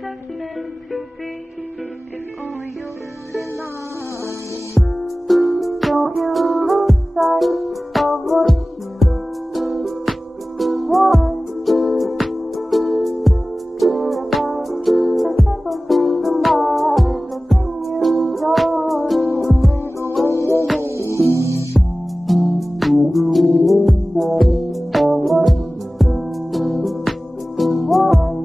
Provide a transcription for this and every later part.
just meant to be if only you and I. Don't you lose sight of what you want. Care about the simple things in life that bring you joy and leave away your hate. Don't you lose sight of what you want.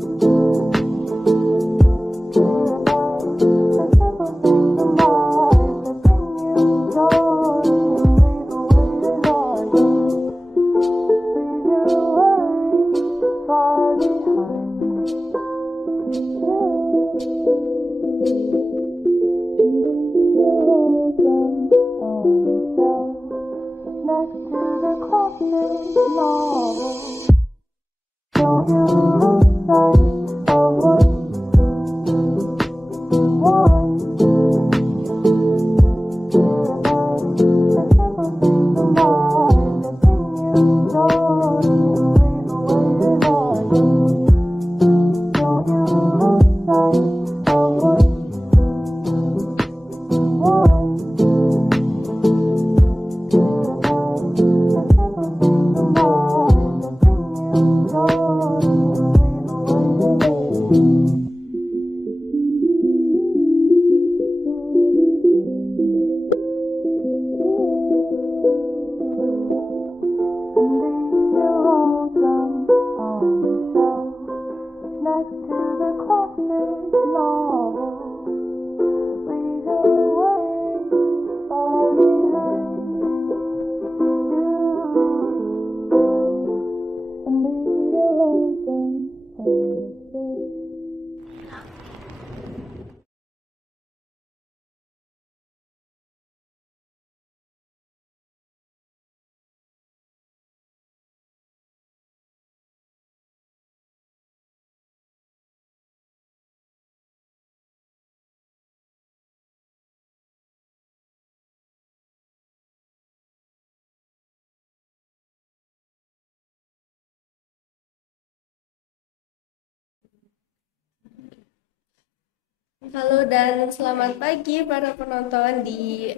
Halo dan selamat pagi para penonton di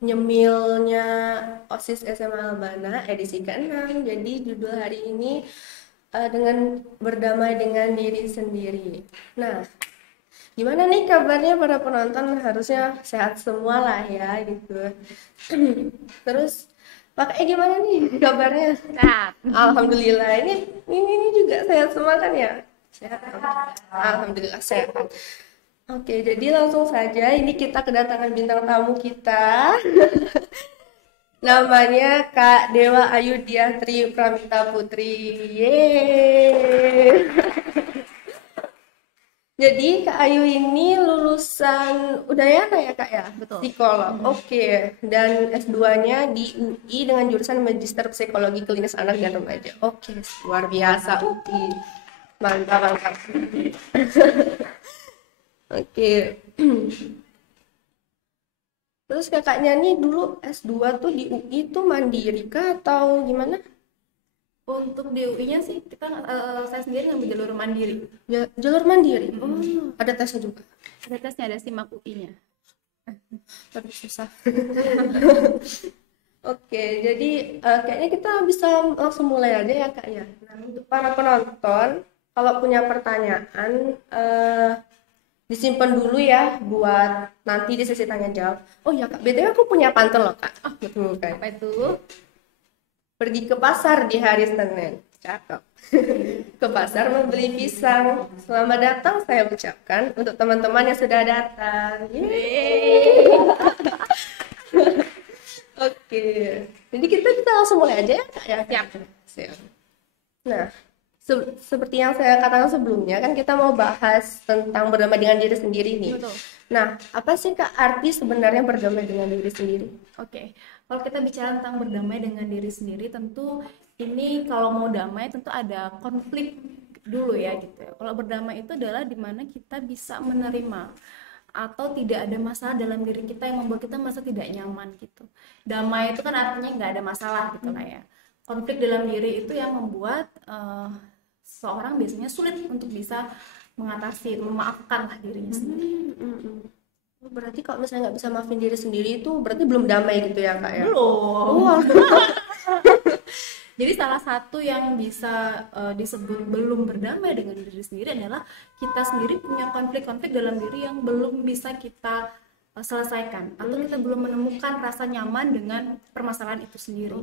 nyemilnya OSIS SMA Albana edisi ke-6. Jadi judul hari ini dengan berdamai dengan diri sendiri. Nah, gimana nih kabarnya para penonton? Harusnya sehat semua lah ya gitu. Terus pakai gimana nih kabarnya? Sehat. Alhamdulillah. Ini juga sehat semua kan ya? Sehat. Alhamdulillah sehat. Oke, jadi langsung saja ini kita kedatangan bintang tamu kita. Namanya Kak Dewa Ayu Diatri Pramita Putri. Yeay. Jadi Kak Ayu ini lulusan Udayana ya Kak ya? Betul. Psikolog. Oke, dan S2-nya di UI dengan jurusan Magister Psikologi Klinis Anak dan Remaja. Oke, luar biasa UI. Mantap. Oke. Terus kakaknya nih dulu S2 tuh di UI tuh mandiri kah atau gimana? Untuk di UI-nya sih kita saya sendiri ngambil jalur mandiri. Ya, jalur mandiri. Oh, ada tesnya juga. Ada tesnya, ada SIMAK UI-nya. Tapi susah. Oke, jadi kayaknya kita bisa langsung mulai aja ya Kak ya. Nah, untuk para penonton, kalau punya pertanyaan disimpan dulu ya buat nanti di sesi tanya jawab. Oh ya Kak, BTW aku punya pantun loh Kak. Betul kan? Apa itu? Pergi ke pasar di hari Senin. Cakep. Ke pasar membeli pisang. Selamat datang saya ucapkan untuk teman-teman yang sudah datang. Yeay. Oke. Jadi kita langsung mulai aja ya Kak ya. Siap. Nah, seperti yang saya katakan sebelumnya kan kita mau bahas tentang berdamai dengan diri sendiri nih. Betul. Nah, apa sih Kak arti sebenarnya berdamai dengan diri sendiri? Oke. Kalau kita bicara tentang berdamai dengan diri sendiri, tentu ini kalau mau damai tentu ada konflik dulu ya gitu. Kalau berdamai itu adalah dimana kita bisa menerima atau tidak ada masalah dalam diri kita yang membuat kita merasa tidak nyaman gitu. Damai itu kan artinya nggak ada masalah gitu lah ya. Konflik dalam diri itu yang membuat seseorang biasanya sulit untuk bisa mengatasi, memaafkan lah dirinya sendiri. Berarti kalau misalnya nggak bisa maafin diri sendiri itu berarti belum damai gitu ya kak ya? Belum. Wah. Jadi salah satu yang bisa disebut belum berdamai dengan diri sendiri adalah kita sendiri punya konflik-konflik dalam diri yang belum bisa kita selesaikan, atau kita belum menemukan rasa nyaman dengan permasalahan itu sendiri.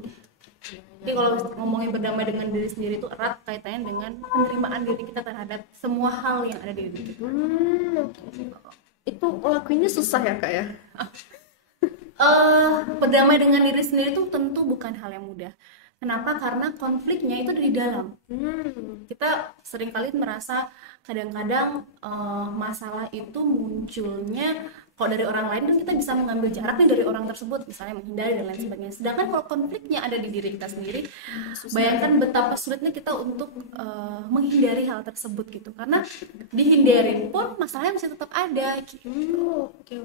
Jadi kalau ngomongin berdamai dengan diri sendiri itu erat kaitannya dengan penerimaan diri kita terhadap semua hal yang ada di diri kita. Itu ngelakuinnya susah ya kak ya? Berdamai dengan diri sendiri itu tentu bukan hal yang mudah. Kenapa? Karena konfliknya itu ada di dalam. Kita seringkali merasa kadang-kadang masalah itu munculnya kalau dari orang lain kan kita bisa mengambil jarak nih dari orang tersebut, misalnya menghindari dan lain sebagainya. Sedangkan kalau konfliknya ada di diri kita sendiri, bayangkan betapa sulitnya kita untuk menghindari hal tersebut gitu. Karena dihindarin pun masalahnya masih tetap ada gitu. Oke.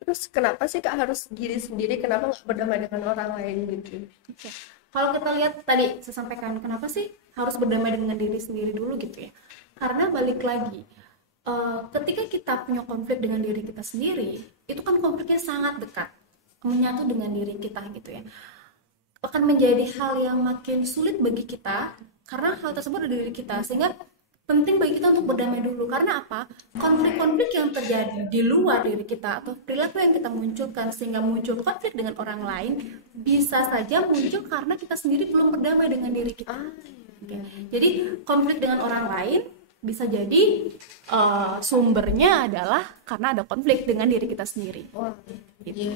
Terus kenapa sih kak harus diri sendiri? Kenapa nggak berdamai dengan orang lain gitu? Oke. Kalau kita lihat tadi saya sampaikan, kenapa sih harus berdamai dengan diri sendiri dulu gitu ya? Karena balik lagi, ketika kita punya konflik dengan diri kita sendiri, itu kan konfliknya sangat dekat, menyatu dengan diri kita gitu ya. Akan menjadi hal yang makin sulit bagi kita karena hal tersebut ada di diri kita, sehingga penting bagi kita untuk berdamai dulu. Karena apa? Konflik-konflik yang terjadi di luar diri kita atau perilaku yang kita munculkan sehingga muncul konflik dengan orang lain bisa saja muncul karena kita sendiri belum berdamai dengan diri kita. Oke. Jadi konflik dengan orang lain bisa jadi sumbernya adalah karena ada konflik dengan diri kita sendiri. Wah, Gitu.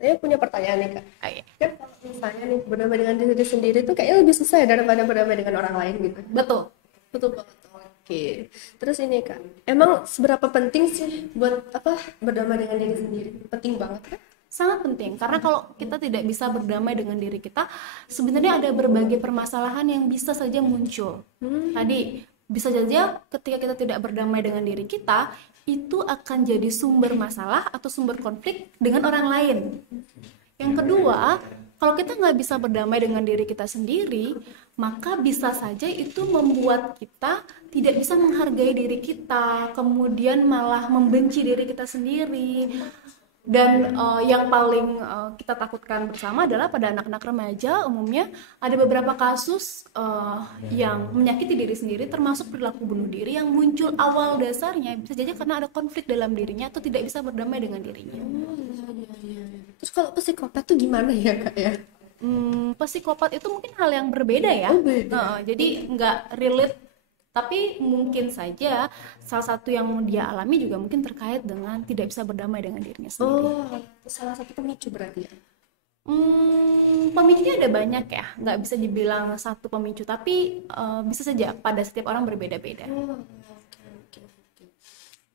Saya punya pertanyaan nih kak. Oke. Kan kalau misalnya nih berdamai dengan diri sendiri itu kayaknya lebih susah ya daripada berdamai dengan orang lain gitu. Betul. Betul banget. Oke. Terus ini kak, emang seberapa penting sih buat berdamai dengan diri sendiri? Penting banget kan? Sangat penting, karena kalau kita tidak bisa berdamai dengan diri kita, sebenarnya ada berbagai permasalahan yang bisa saja muncul. Tadi bisa saja ketika kita tidak berdamai dengan diri kita, itu akan jadi sumber masalah atau sumber konflik dengan orang lain. Yang kedua, kalau kita nggak bisa berdamai dengan diri kita sendiri, maka bisa saja itu membuat kita tidak bisa menghargai diri kita, kemudian malah membenci diri kita sendiri. Dan yang paling kita takutkan bersama adalah pada anak-anak remaja umumnya ada beberapa kasus yang menyakiti diri sendiri, termasuk perilaku bunuh diri yang muncul awal dasarnya bisa jadi karena ada konflik dalam dirinya atau tidak bisa berdamai dengan dirinya. Terus kalau psikopat tuh gimana ya kak ya? Psikopat itu mungkin hal yang berbeda ya. Jadi nggak relate, tapi mungkin saja salah satu yang dia alami juga mungkin terkait dengan tidak bisa berdamai dengan dirinya sendiri. Salah satu pemicu berarti ya? Pemicunya ada banyak ya, nggak bisa dibilang satu pemicu, tapi bisa saja pada setiap orang berbeda-beda. Oke.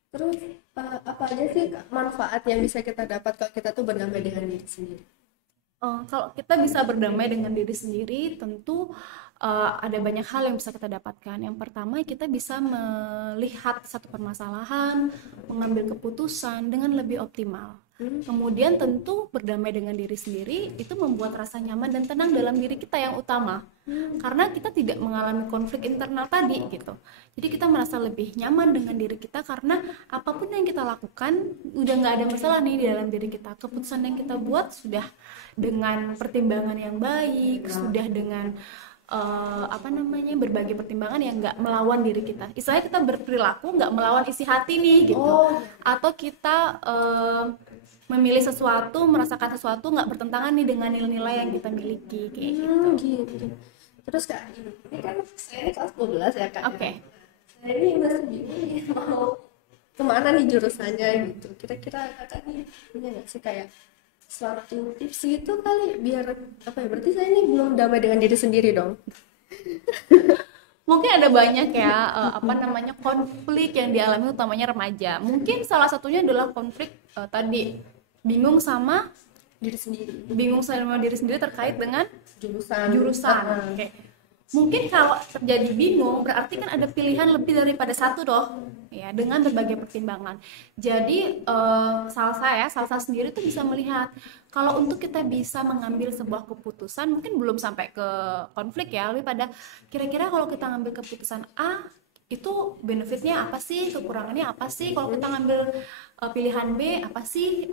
Terus apa aja sih Kak, manfaat yang bisa kita dapat kalau kita tuh berdamai dengan diri sendiri? Kalau kita bisa berdamai dengan diri sendiri, tentu ada banyak hal yang bisa kita dapatkan. Yang pertama, kita bisa melihat satu permasalahan, mengambil keputusan dengan lebih optimal. Kemudian tentu berdamai dengan diri sendiri itu membuat rasa nyaman dan tenang dalam diri kita yang utama. Karena kita tidak mengalami konflik internal tadi gitu. Jadi kita merasa lebih nyaman dengan diri kita karena apapun yang kita lakukan udah nggak ada masalah nih di dalam diri kita. Keputusan yang kita buat sudah dengan pertimbangan yang baik, sudah dengan berbagai pertimbangan yang nggak melawan diri kita. Istilahnya kita berperilaku nggak melawan isi hati nih gitu. Atau kita memilih sesuatu, merasakan sesuatu nggak bertentangan nih dengan nilai-nilai yang kita miliki kayak gitu. Terus Kak, ini kan saya kelas 12 ya Kak. Oke. Saya ini masih bingung nih mau kemana nih jurusannya gitu. Kira-kira Kakak nih punya nggak sih kayak suatu tips gitu kali biar berarti saya ini belum damai dengan diri sendiri dong. Mungkin ada banyak ya konflik yang dialami utamanya remaja. Mungkin salah satunya adalah konflik tadi bingung sama diri sendiri terkait dengan jurusan. Oke. Mungkin kalau terjadi bingung berarti kan ada pilihan lebih daripada satu ya, dengan berbagai pertimbangan. Jadi salah saya sendiri tuh bisa melihat Kalau untuk kita bisa mengambil sebuah keputusan, mungkin belum sampai ke konflik ya, lebih pada kira-kira kalau kita ngambil keputusan A, itu benefitnya apa sih, kekurangannya apa sih, kalau kita ngambil pilihan B, apa sih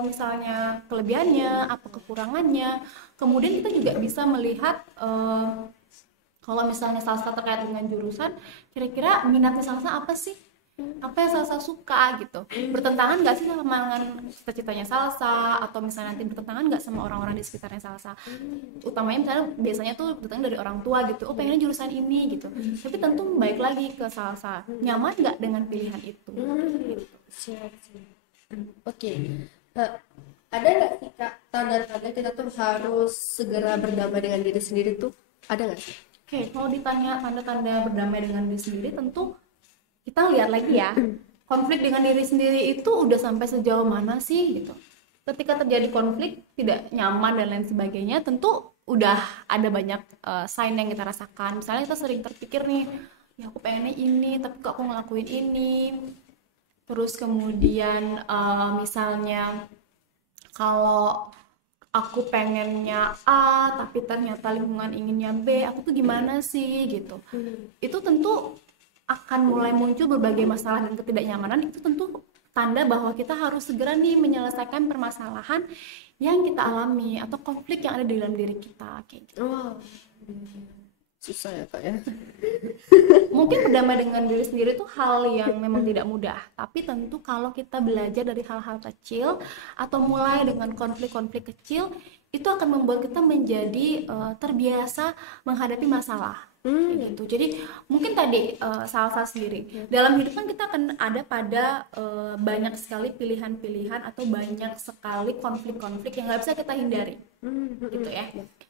misalnya kelebihannya, apa kekurangannya. Kemudian kita juga bisa melihat kalau misalnya Salsa terkait dengan jurusan, kira-kira minatnya Salsa apa sih? Apa yang Salsa suka gitu? Bertentangan nggak sih sama dengan cita-citanya Salsa? Atau misalnya nanti bertentangan nggak sama orang-orang di sekitarnya Salsa? Utamanya misalnya biasanya tuh datang dari orang tua gitu, oh pengennya jurusan ini gitu. Tapi tentu baik lagi ke Salsa, nyaman nggak dengan pilihan itu? Gitu. Siap, siap. Oke. Ada nggak sih Kak tanda-tanda kita tuh harus segera berdamai dengan diri sendiri tuh? Ada nggak sih? Oke, kalau ditanya tanda-tanda berdamai dengan diri sendiri, tentu kita lihat lagi ya, konflik dengan diri sendiri itu udah sampai sejauh mana sih gitu. Ketika terjadi konflik tidak nyaman dan lain sebagainya, tentu udah ada banyak sign yang kita rasakan. Misalnya kita sering terpikir nih, ya aku pengennya ini tapi kok aku ngelakuin ini. Terus kemudian misalnya kalau aku pengennya A tapi ternyata lingkungan inginnya B, aku tuh gimana sih gitu. Itu tentu akan mulai muncul berbagai masalah dan ketidaknyamanan. Itu tentu tanda bahwa kita harus segera nih menyelesaikan permasalahan yang kita alami atau konflik yang ada di dalam diri kita kayak gitu. Wow. Susah ya Kak ya. Mungkin berdamai dengan diri sendiri itu hal yang memang tidak mudah, tapi tentu kalau kita belajar dari hal-hal kecil atau mulai dengan konflik-konflik kecil, itu akan membuat kita menjadi terbiasa menghadapi masalah. Gitu. Jadi mungkin tadi Salsa sendiri dalam hidup kan kita akan ada pada banyak sekali pilihan-pilihan atau banyak sekali konflik-konflik yang nggak bisa kita hindari, gitu ya.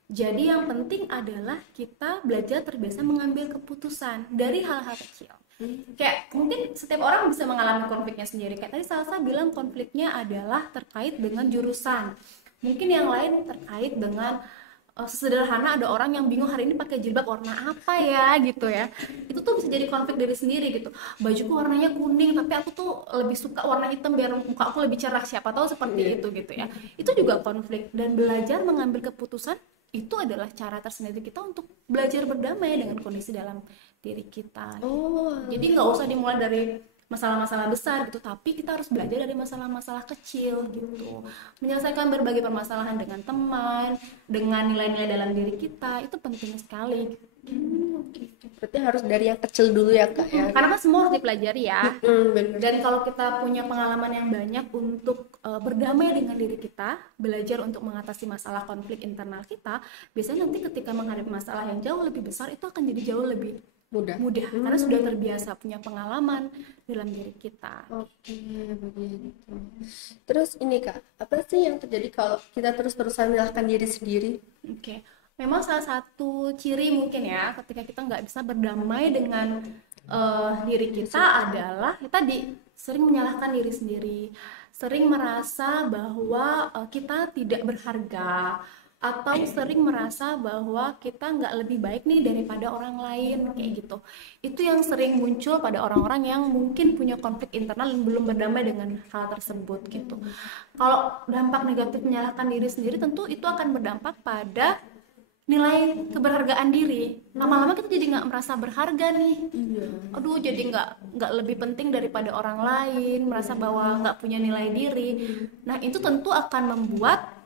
Jadi yang penting adalah kita belajar terbiasa mengambil keputusan dari hal-hal kecil. Kayak mungkin setiap orang bisa mengalami konfliknya sendiri. Kayak tadi Salsa bilang konfliknya adalah terkait dengan jurusan. Mungkin yang lain terkait dengan sederhana ada orang yang bingung hari ini pakai jilbab warna apa ya gitu ya. Itu tuh bisa jadi konflik diri sendiri gitu. Bajuku warnanya kuning tapi aku tuh lebih suka warna hitam biar muka aku lebih cerah, siapa tahu seperti itu gitu ya. Itu juga konflik, dan belajar mengambil keputusan itu adalah cara tersendiri kita untuk belajar berdamai dengan kondisi dalam diri kita. Jadi nggak usah dimulai dari masalah-masalah besar gitu, tapi kita harus belajar dari masalah-masalah kecil gitu. Menyelesaikan berbagai permasalahan dengan teman, dengan nilai-nilai dalam diri kita, itu penting sekali. Gitu. Berarti harus dari yang kecil dulu ya Kak ya. Karena kan semua harus dipelajari ya. Bener. Dan kalau kita punya pengalaman yang banyak untuk berdamai dengan diri kita, belajar untuk mengatasi masalah konflik internal kita, biasanya nanti ketika menghadapi masalah yang jauh lebih besar itu akan jadi jauh lebih mudah karena sudah terbiasa punya pengalaman dalam diri kita. Oke, begitu. Terus ini Kak, apa sih yang terjadi kalau kita terus-terusan menyalahkan diri sendiri? Oke. Memang salah satu ciri mungkin ya ketika kita nggak bisa berdamai dengan diri kita adalah kita sering menyalahkan diri sendiri, sering merasa bahwa kita tidak berharga, atau sering merasa bahwa kita nggak lebih baik nih daripada orang lain kayak gitu. Itu yang sering muncul pada orang-orang yang mungkin punya konflik internal dan belum berdamai dengan hal tersebut gitu. Kalau dampak negatif menyalahkan diri sendiri, tentu itu akan berdampak pada nilai keberhargaan diri. Lama-lama kita jadi nggak merasa berharga nih. Aduh, jadi nggak lebih penting daripada orang lain, merasa bahwa nggak punya nilai diri. Nah, itu tentu akan membuat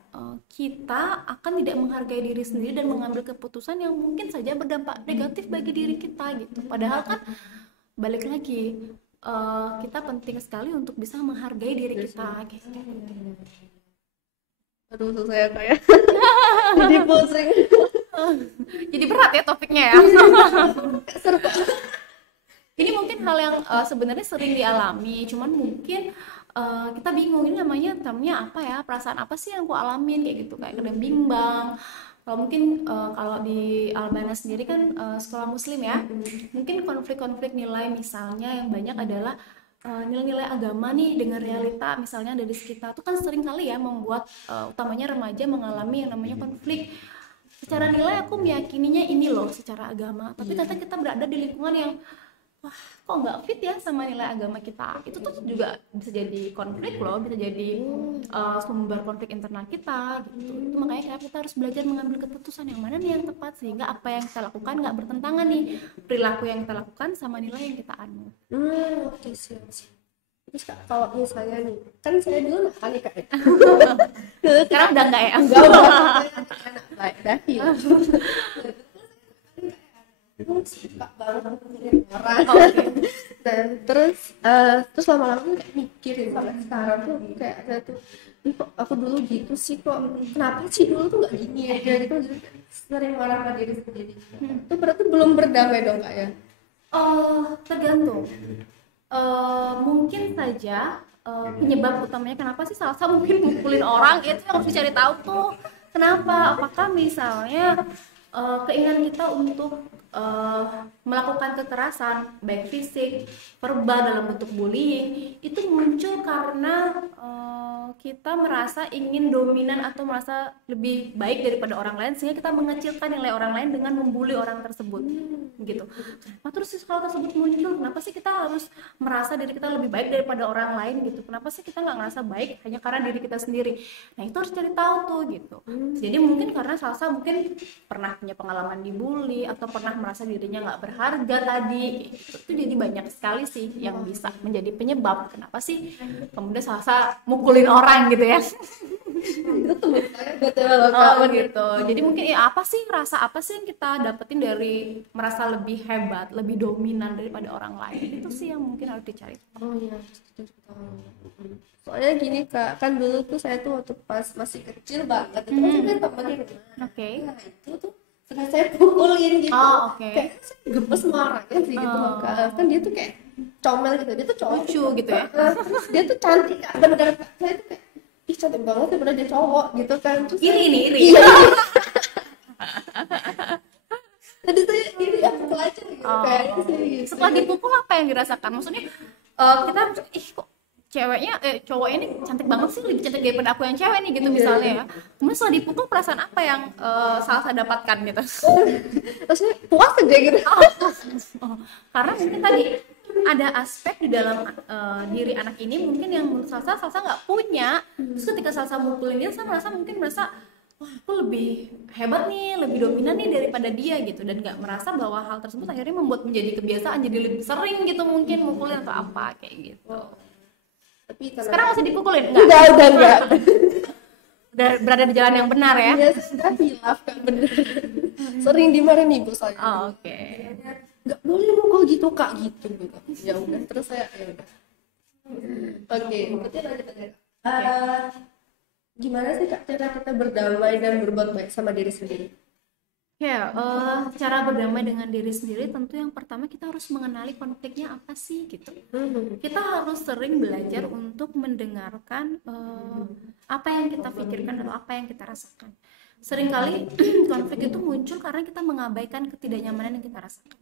kita akan tidak menghargai diri sendiri dan mengambil keputusan yang mungkin saja berdampak negatif bagi diri kita gitu. Padahal kan balik lagi kita penting sekali untuk bisa menghargai diri kita gitu. Aduh, susah ya Kak ya. Jadi pusing. Jadi berat ya topiknya ya. Ini mungkin hal yang sebenarnya sering dialami, cuman mungkin kita bingung ini namanya apa ya, perasaan apa sih yang aku alamin kayak gitu, kayak kadang bimbang. Kalau mungkin kalau di Albana sendiri kan sekolah muslim ya, mungkin konflik-konflik nilai misalnya yang banyak adalah nilai-nilai agama nih dengan realita misalnya dari sekitar itu kan sering kali ya membuat utamanya remaja mengalami yang namanya konflik. Secara nilai aku meyakininya ini loh secara agama, tapi ternyata kita berada di lingkungan yang wah kok nggak fit ya sama nilai agama kita, itu tuh juga bisa jadi konflik loh, bisa jadi sumber konflik internal kita gitu. Itu makanya kita harus belajar mengambil keputusan yang mana nih yang tepat, sehingga apa yang kita lakukan nggak bertentangan nih perilaku yang kita lakukan sama nilai yang kita anut. Oke, siap. Terus Kak, kalau misalnya nih, kan saya dulu nakal nih Kak ya. Sekarang udah nggak ya? Enggak, anak baik dah ya. Suka banget mikirin orang. Oke. Dan terus lama-lama tuh kayak mikirin sampai sekarang tuh kayak ada tuh, "Ih, kok aku dulu gitu sih, kok kenapa sih dulu tuh nggak gini aja gitu." Jadi sering marah sama diri sendiri. Itu berarti belum berdamai dong Kak ya? Tergantung. Mungkin saja penyebab utamanya kenapa sih Salsa mungkin mukulin orang, itu yang harus dicari tahu tuh kenapa. Apakah misalnya keinginan kita untuk melakukan kekerasan baik fisik, verbal dalam bentuk bullying itu muncul karena kita merasa ingin dominan atau merasa lebih baik daripada orang lain, sehingga kita mengecilkan nilai orang lain dengan membuli orang tersebut gitu. Kenapa terus hal tersebut muncul? Kenapa sih kita harus merasa diri kita lebih baik daripada orang lain gitu? Kenapa sih kita nggak ngerasa baik hanya karena diri kita sendiri? Nah itu harus cari tahu tuh gitu. Jadi mungkin karena Salsa mungkin pernah punya pengalaman dibully atau pernah merasa dirinya nggak berharga tadi, itu jadi banyak sekali sih yang bisa menjadi penyebab kenapa sih kemudian Salsa mukulin orang gitu ya. Itu betul. Begitu. Jadi mungkin apa sih, rasa apa sih yang kita dapetin dari merasa lebih hebat, lebih dominan daripada orang lain, itu sih yang mungkin harus dicari. Oh iya, soalnya gini Kak, kan dulu tuh saya tuh waktu pas masih kecil banget itu kan saya temen di rumah. Oke. Nah itu tuh sengaja saya pukulin gitu. Oke. Kayak saya gemes marahnya sih gitu loh Kak. Kan dia tuh kayak comel gitu, dia tuh cowok Lucu gitu ya. Terus dia tuh cantik Kak, bener-bener Kak. Saya tuh kayak, ih cantik banget ya, padahal dia cowok gitu kan. Terus Iri. Iya. Tadi saya iri, aku pelajar gitu kayaknya sih gitu. Setelah dipukul apa yang dirasakan? Maksudnya kita kok ceweknya cowok ini cantik banget sih, lebih cantik daripada aku yang cewek nih gitu misalnya ya. Kemudian setelah dipukul perasaan apa yang Salsa dapatkan gitu? Terusnya puas aja gitu. Karena mungkin tadi ada aspek di dalam diri anak ini mungkin yang menurut Salsa nggak punya. Terus ketika Salsa mukulin dia, saya merasa wah aku lebih hebat nih, lebih dominan nih daripada dia gitu, dan nggak merasa bahwa hal tersebut akhirnya membuat menjadi kebiasaan, jadi lebih sering gitu mungkin mukulin atau apa kayak gitu. Tapi Sekarang masih dipukulin? udah enggak. Udah berada di jalan yang benar ya? Iya, sudah hilaf Kak, bener. Sering dimarahin ibu saya. Oke. Nggak boleh mukul gitu Kak gitu. Ya udah, terus saya ya udah. Oke, berarti lanjut aja. Gimana sih Kak cara kita berdamai dan berbuat baik sama diri sendiri? Ya, cara berdamai dengan diri sendiri tentu yang pertama kita harus mengenali konfliknya apa sih gitu. Kita harus sering belajar untuk mendengarkan apa yang kita pikirkan atau apa yang kita rasakan. Seringkali konflik itu muncul karena kita mengabaikan ketidaknyamanan yang kita rasakan.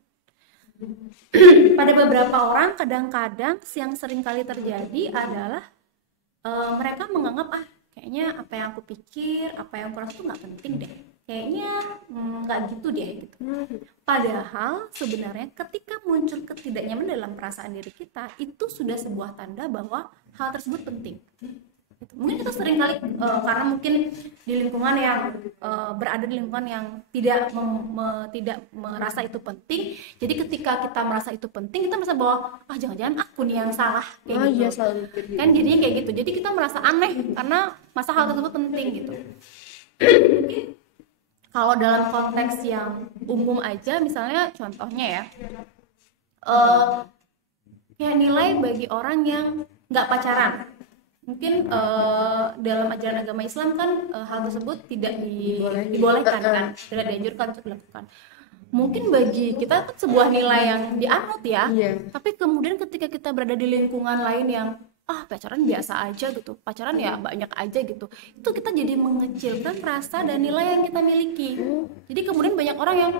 Pada beberapa orang kadang-kadang yang seringkali terjadi adalah mereka menganggap kayaknya apa yang aku pikir, apa yang aku rasa tuh nggak penting deh, kayaknya nggak gitu deh gitu. Padahal sebenarnya ketika muncul ketidaknyamanan dalam perasaan diri kita, itu sudah sebuah tanda bahwa hal tersebut penting. Mungkin kita sering kali karena mungkin di lingkungan yang berada di lingkungan yang tidak merasa itu penting, jadi ketika kita merasa itu penting, kita merasa bahwa jangan-jangan aku nih yang salah kayak gitu. Iya, selalu Kan jadinya kayak gitu, jadi kita merasa aneh karena masa hal tersebut penting gitu. Kalau dalam konteks yang umum aja, misalnya contohnya ya, kayak nilai bagi orang yang nggak pacaran. Mungkin dalam ajaran agama Islam kan hal tersebut tidak dibolehkan kan, tidak dianjurkan untuk dilakukan. Mungkin bagi kita kan sebuah nilai yang dianut ya, tapi kemudian ketika kita berada di lingkungan lain yang pacaran biasa aja gitu, pacaran ya banyak aja gitu, itu kita jadi mengecilkan rasa dan nilai yang kita miliki. Jadi kemudian banyak orang yang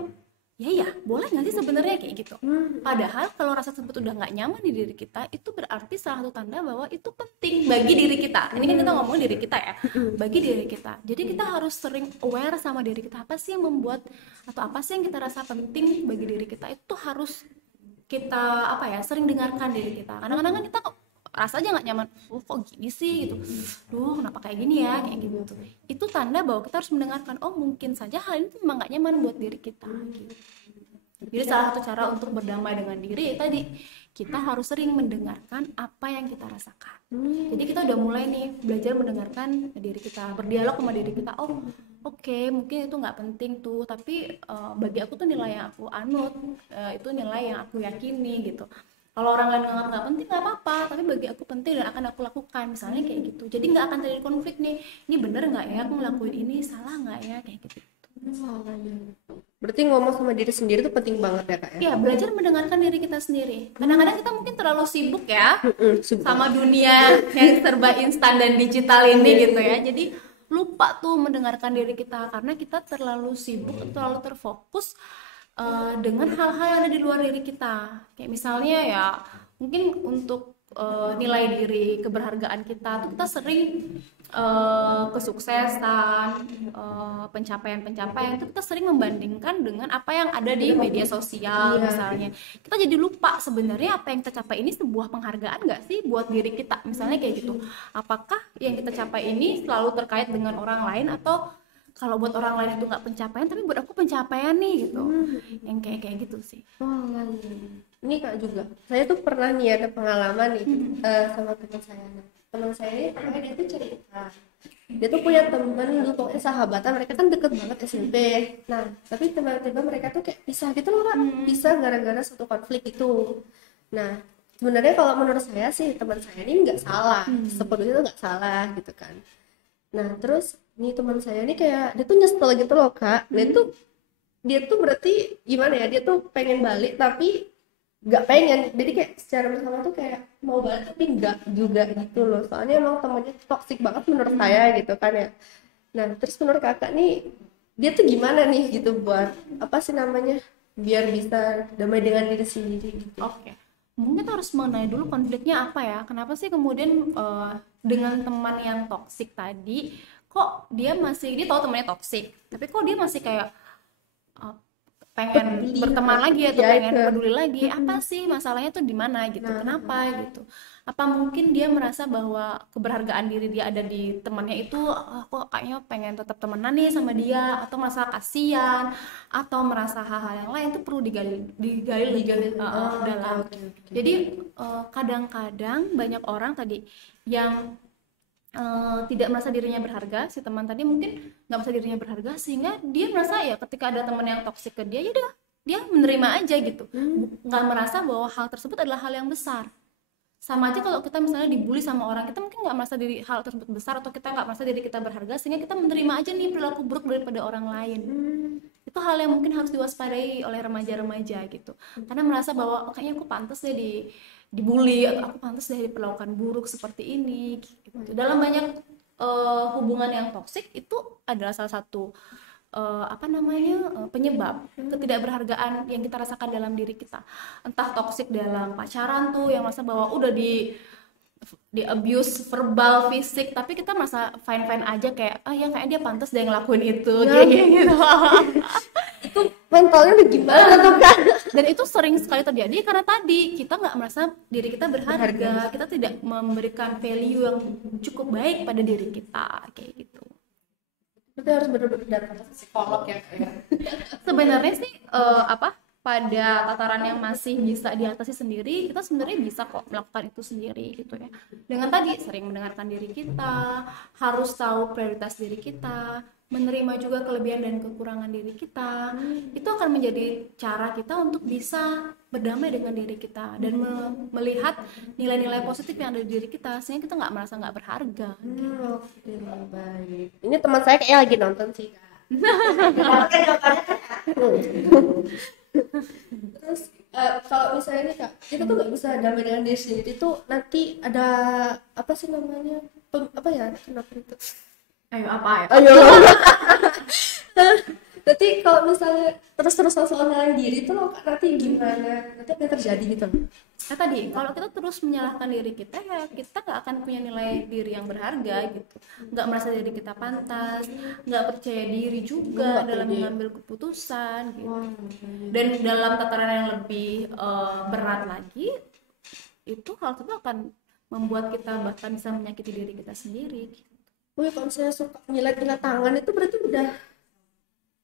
ya boleh nggak sih sebenarnya kayak gitu. Padahal kalau rasa tersebut udah nggak nyaman di diri kita, itu berarti salah satu tanda bahwa itu penting bagi diri kita. Ini kan kita ngomongin diri kita ya, bagi diri kita. Jadi kita harus sering aware sama diri kita, apa sih yang membuat atau apa sih yang kita rasa penting bagi diri kita, itu harus kita apa ya, sering dengarkan diri kita. Kadang-kadang kan kita kok rasa aja nggak nyaman, kok gini sih gitu, kenapa kayak gini ya, kayak gitu. Itu tanda bahwa kita harus mendengarkan, oh mungkin saja hal ini tuh memang nggak nyaman buat diri kita gitu. Jadi salah satu cara untuk berdamai dengan diri ya tadi, kita harus sering mendengarkan apa yang kita rasakan. Jadi kita udah mulai nih belajar mendengarkan diri kita, berdialog sama diri kita. Oh oke, mungkin itu nggak penting tuh, tapi bagi aku tuh nilai yang aku anut, itu nilai yang aku yakini gitu. Kalau orang lain nganggap nggak penting nggak apa-apa, tapi bagi aku penting dan akan aku lakukan, misalnya kayak gitu. Jadi nggak akan terjadi konflik nih, ini bener nggak ya aku ngelakuin ini, salah nggak ya, kayak gitu. Berarti ngomong sama diri sendiri tuh penting banget ya kak ya? Ya, belajar mendengarkan diri kita sendiri. Kadang-kadang kita mungkin terlalu sibuk ya sama dunia yang serba instan dan digital ini gitu ya. Jadi lupa tuh mendengarkan diri kita karena kita terlalu sibuk, terlalu terfokus dengan hal-hal yang ada di luar diri kita. Kayak misalnya ya mungkin untuk nilai diri, keberhargaan kita tuh kita sering kesuksesan, pencapaian-pencapaian itu kita sering membandingkan dengan apa yang ada di media sosial misalnya. Kita jadi lupa sebenarnya apa yang kita capai ini sebuah penghargaan nggak sih buat diri kita, misalnya kayak gitu. Apakah yang kita capai ini selalu terkait dengan orang lain, atau kalau buat orang lain itu nggak pencapaian tapi buat aku pencapaian nih gitu. Yang kayak gitu sih. Ini kak juga, saya tuh pernah nih ada pengalaman nih sama teman saya. Teman saya ini pokoknya dia tuh cerita, dia tuh punya teman dulu pokoknya sahabatan, mereka kan deket banget SMP. Nah tapi tiba-tiba mereka tuh kayak pisah gitu loh kak, pisah gara-gara satu konflik itu. Nah sebenarnya kalau menurut saya sih teman saya ini nggak salah, sepenuhnya tuh nggak salah gitu kan. Nah terus nih teman saya ini kayak dia tuh nyesel gitu loh kak. Dia tuh berarti gimana ya, dia tuh pengen balik tapi nggak pengen, jadi kayak secara bersama tuh kayak mau balik tapi nggak juga gitu loh, soalnya emang temennya toksik banget menurut saya gitu kan ya. Nah terus menurut kakak nih, dia tuh gimana nih gitu buat apa sih namanya biar bisa damai dengan diri sendiri gitu? Oke. Mungkin kita harus mengenai dulu konfliknya apa ya, kenapa sih kemudian dengan teman yang toksik tadi kok dia tahu temannya toksik tapi kok dia masih kayak pengen berteman lagi atau pengen peduli lagi, apa sih masalahnya tuh di mana gitu, kenapa gitu. Apa mungkin dia merasa bahwa keberhargaan diri dia ada di temannya itu, kok kayaknya pengen tetap temenan nih sama dia, atau merasa kasihan, atau merasa hal-hal yang lain itu perlu digali dalam. Jadi kadang-kadang banyak orang tadi yang tidak merasa dirinya berharga, si teman tadi mungkin nggak merasa dirinya berharga sehingga dia merasa ya ketika ada teman yang toksik ke dia, ya udah dia menerima aja gitu, nggak merasa bahwa hal tersebut adalah hal yang besar. Sama aja kalau kita misalnya dibully sama orang, kita mungkin nggak merasa diri hal tersebut besar, atau kita nggak merasa diri kita berharga sehingga kita menerima aja nih perilaku buruk daripada orang lain. Itu hal yang mungkin harus diwaspadai oleh remaja-remaja gitu, karena merasa bahwa kayaknya aku pantas deh dibully, atau aku pantas deh diperlakukan buruk seperti ini gitu. Dalam banyak hubungan yang toksik itu adalah salah satu penyebab ketidakberhargaan yang kita rasakan dalam diri kita. Entah toksik dalam pacaran tuh yang merasa bahwa udah di abuse verbal, fisik, tapi kita merasa fine aja, kayak ya kayak dia pantas deh ngelakuin itu gitu. Itu mentalnya udah gimana tuh kan? Dan itu sering sekali terjadi karena tadi kita nggak merasa diri kita berharga, kita tidak memberikan value yang cukup baik pada diri kita, kayak gitu. Berarti harus benar-benar datang ke psikolog ya kayak. Sebenarnya sih pada tataran yang masih bisa diatasi sendiri, kita sebenarnya bisa kok melakukan itu sendiri gitu ya. Dengan tadi sering mendengarkan diri kita, harus tahu prioritas diri kita, menerima juga kelebihan dan kekurangan diri kita. Itu akan menjadi cara kita untuk bisa berdamai dengan diri kita dan melihat nilai-nilai positif yang ada di diri kita, sehingga kita nggak merasa nggak berharga. Oke, baik. Ini teman saya kayak lagi nonton sih kak. Terus kalau misalnya nih kak, kita tuh nggak bisa damai dengan diri sendiri tuh nanti ada apa sih namanya kenapa itu? Ayo apa ya? Ayo. Berarti kalau misalnya terus-terusan soal nyalain diri itu loh Kak, nanti gimana? Nanti apa yang terjadi gitu? Nah tadi, kalau kita terus menyalahkan diri kita, ya kita nggak akan punya nilai diri yang berharga gitu, nggak merasa diri kita pantas, nggak percaya diri juga Nggak dalam pede. mengambil keputusan gitu. Dan dalam tataran yang lebih berat lagi, itu hal itu akan membuat kita bahkan bisa menyakiti diri kita sendiri. Wih, kalau misalnya suka nyilat-nyilat tangan itu berarti udah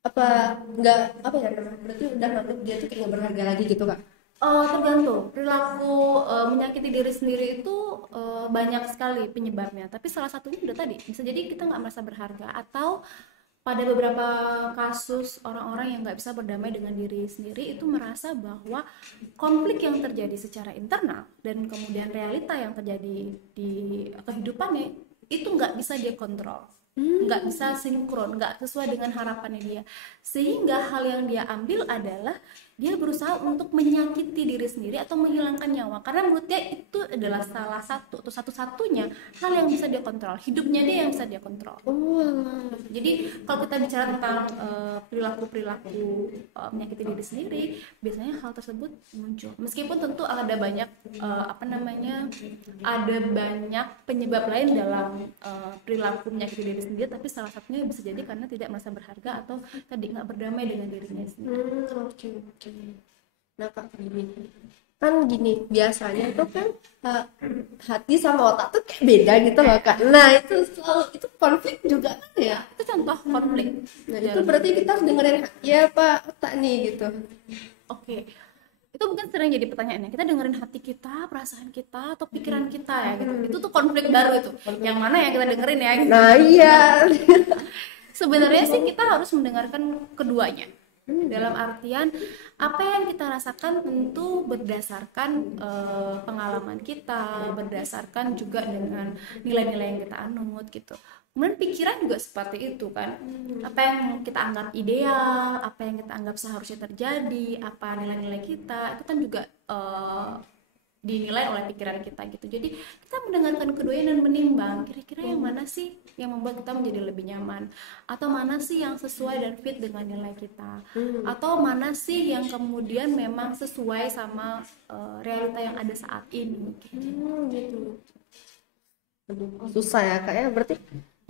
apa nggak apa ya namanya? Berarti udah nganggap dia tuh kayak nggak berharga lagi gitu Kak? Tergantung perilaku menyakiti diri sendiri itu banyak sekali penyebabnya, tapi salah satunya udah tadi, bisa jadi kita nggak merasa berharga, atau pada beberapa kasus orang-orang yang nggak bisa berdamai dengan diri sendiri itu merasa bahwa konflik yang terjadi secara internal dan kemudian realita yang terjadi di kehidupannya itu nggak bisa dia kontrol, nggak bisa sinkron, nggak sesuai dengan harapannya dia, sehingga hal yang dia ambil adalah dia berusaha untuk menyakiti diri sendiri atau menghilangkan nyawa, karena menurut dia itu adalah salah satu atau satu-satunya hal yang bisa dia kontrol, hidupnya dia yang bisa dia kontrol. Jadi kalau kita bicara tentang perilaku-perilaku menyakiti diri sendiri, biasanya hal tersebut muncul. Meskipun tentu ada banyak ada banyak penyebab lain dalam perilaku menyakiti diri sendiri, tapi salah satunya bisa jadi karena tidak merasa berharga atau tadi nggak berdamai dengan dirinya sendiri. Oke. Nah Kak, gini biasanya itu kan hati sama otak tuh kayak beda gitu loh Kak. Nah itu selalu itu konflik juga kan ya. Itu contoh konflik. Nah itu berarti kita harus dengerin hati ya Pak otak nih gitu. Oke. Itu mungkin sering jadi pertanyaannya, kita dengerin hati kita, perasaan kita, atau pikiran kita ya gitu. Itu tuh konflik baru itu. Yang mana yang kita dengerin ya gitu. Nah iya. Sebenarnya sih kita harus mendengarkan keduanya. Dalam artian apa yang kita rasakan tentu berdasarkan pengalaman kita, berdasarkan juga dengan nilai-nilai yang kita anut gitu. Kemudian pikiran juga seperti itu kan, apa yang kita anggap ideal, apa yang kita anggap seharusnya terjadi, apa nilai-nilai kita itu kan juga dinilai oleh pikiran kita gitu. Jadi kita mendengarkan keduanya dan menimbang kira-kira yang mana sih yang membuat kita menjadi lebih nyaman, atau mana sih yang sesuai dan fit dengan nilai kita, atau mana sih yang kemudian memang sesuai sama realita yang ada saat ini gitu. Aduh, susah ya Kak ya berarti.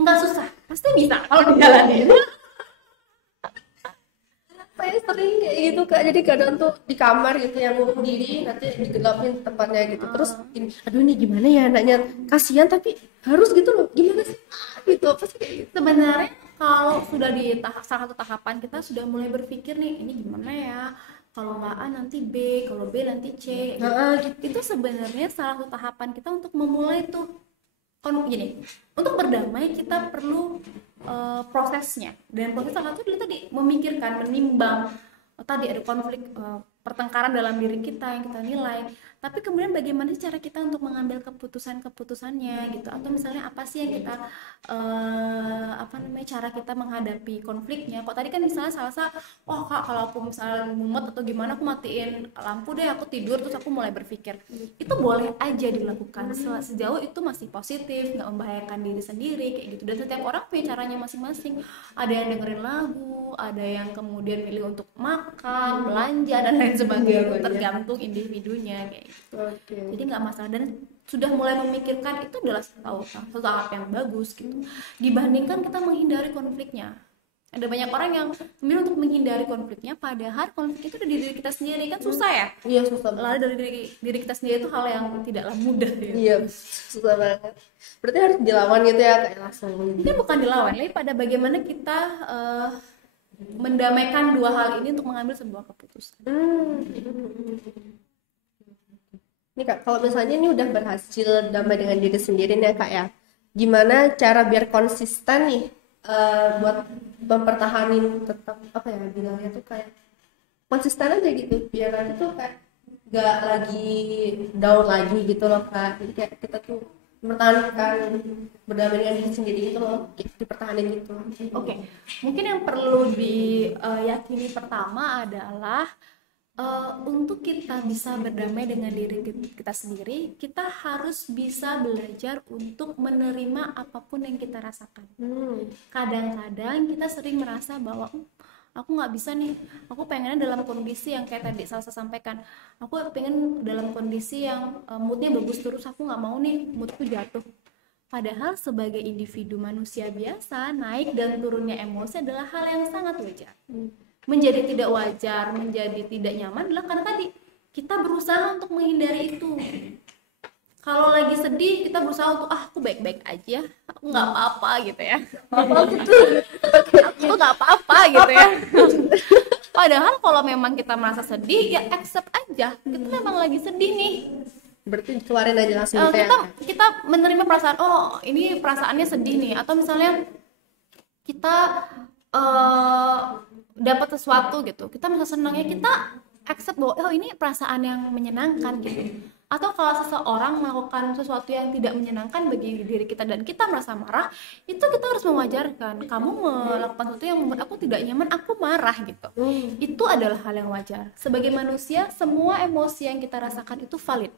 Nggak susah, pasti bisa kalau dijalanin. Saya sering kayak gitu Kak, jadi kadang tuh di kamar gitu yang ngurung diri nanti digelapin tempatnya gitu terus ini, aduh ini gimana ya anaknya kasihan tapi harus gitu loh gimana sih gitu apa sih kayak gitu. Sebenarnya kalau sudah di salah satu tahapan kita sudah mulai berpikir nih, ini gimana ya, kalau nggak A nanti B, kalau B nanti C gitu. Itu sebenarnya salah satu tahapan kita untuk memulai tuh gini, untuk berdamai kita perlu prosesnya, dan proses salah satu adalah tadi memikirkan, menimbang tadi ada konflik pertengkaran dalam diri kita yang kita nilai, tapi kemudian bagaimana cara kita untuk mengambil keputusannya gitu, atau misalnya apa sih yang kita cara kita menghadapi konfliknya. Kok tadi kan misalnya salsa, wah Kak kalau aku misalnya mumet atau gimana aku matiin lampu deh, aku tidur terus aku mulai berpikir, itu boleh aja dilakukan sejauh itu masih positif, nggak membahayakan diri sendiri kayak gitu. Dan setiap orang punya caranya masing-masing, ada yang dengerin lagu, ada yang kemudian milih untuk makan, belanja dan lain sebagainya, tergantung individunya kayak gitu. Jadi nggak masalah, dan sudah mulai memikirkan itu adalah satu tahap yang bagus gitu, dibandingkan kita menghindari konfliknya. Ada banyak orang yang memilih untuk menghindari konfliknya, padahal konflik itu dari diri kita sendiri, kan susah ya. Iya susah. Lalu dari diri kita sendiri itu hal yang tidaklah mudah ya. Iya susah banget. Berarti harus dilawan gitu ya kayak langsung. Mungkin bukan dilawan, tapi pada bagaimana kita mendamaikan dua hal ini untuk mengambil sebuah keputusan. Ini Kak, kalau misalnya ini udah berhasil damai dengan diri sendiri nih Kak ya, gimana cara biar konsisten nih buat mempertahankan tetap apa ya bilangnya tuh kayak konsisten aja gitu, biar nanti tuh kayak gak lagi down lagi gitu loh Kak. Jadi kayak kita tuh mempertahankan berdamai dengan diri sendiri gitu loh, dipertahanin gitu. Oke. Mungkin yang perlu diyakini pertama adalah untuk kita bisa berdamai dengan diri kita sendiri, kita harus bisa belajar untuk menerima apapun yang kita rasakan. Kadang-kadang kita sering merasa bahwa aku nggak bisa nih, aku pengennya dalam kondisi yang kayak tadi Salsa sampaikan, aku pengen dalam kondisi yang moodnya bagus terus, aku nggak mau nih moodku jatuh. Padahal sebagai individu manusia biasa, naik dan turunnya emosi adalah hal yang sangat wajar. Menjadi tidak wajar, menjadi tidak nyaman adalah karena tadi kita berusaha untuk menghindari itu. Kalau lagi sedih, kita berusaha untuk aku baik-baik aja, aku nggak apa-apa gitu ya. Aku nggak apa-apa gitu ya. Padahal kalau memang kita merasa sedih, ya accept aja. Kita memang lagi sedih nih. Berarti keluarin aja langsung gitu ya. Kita menerima perasaan, oh ini perasaannya sedih nih, atau misalnya kita dapat sesuatu gitu, kita merasa senang, ya kita accept bahwa oh ini perasaan yang menyenangkan gitu. Atau kalau seseorang melakukan sesuatu yang tidak menyenangkan bagi diri kita dan kita merasa marah, itu kita harus mewajarkan, kamu melakukan sesuatu yang membuat aku tidak nyaman, aku marah gitu. Itu adalah hal yang wajar. Sebagai manusia, semua emosi yang kita rasakan itu valid,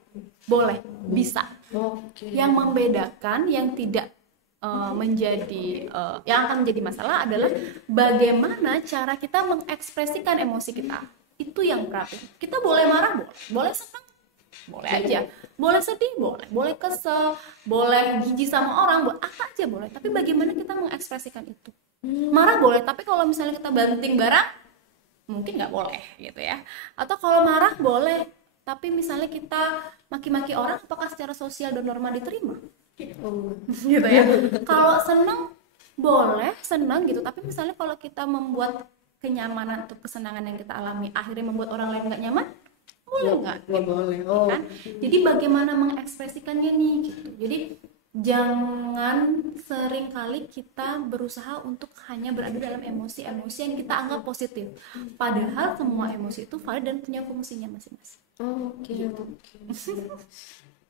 boleh, bisa. Yang membedakan, yang tidak yang akan menjadi masalah adalah bagaimana cara kita mengekspresikan emosi kita. Itu yang problem. Kita boleh marah, boleh senang, boleh aja, boleh sedih, boleh kesel, boleh jijik sama orang, apa aja boleh. Tapi bagaimana kita mengekspresikan itu? Marah boleh, tapi kalau misalnya kita banting barang, mungkin nggak boleh gitu ya. Atau kalau marah boleh, tapi misalnya kita maki-maki orang, apakah secara sosial dan norma diterima? Gitu ya. Kalau senang boleh senang gitu, tapi misalnya kalau kita membuat kenyamanan atau kesenangan yang kita alami akhirnya membuat orang lain nggak nyaman, boleh nggak? Boleh. Kan? Jadi bagaimana mengekspresikannya nih gitu. Jadi jangan seringkali kita berusaha untuk hanya berada dalam emosi-emosi yang kita anggap positif. Padahal semua emosi itu valid dan punya fungsinya masing-masing. Oke.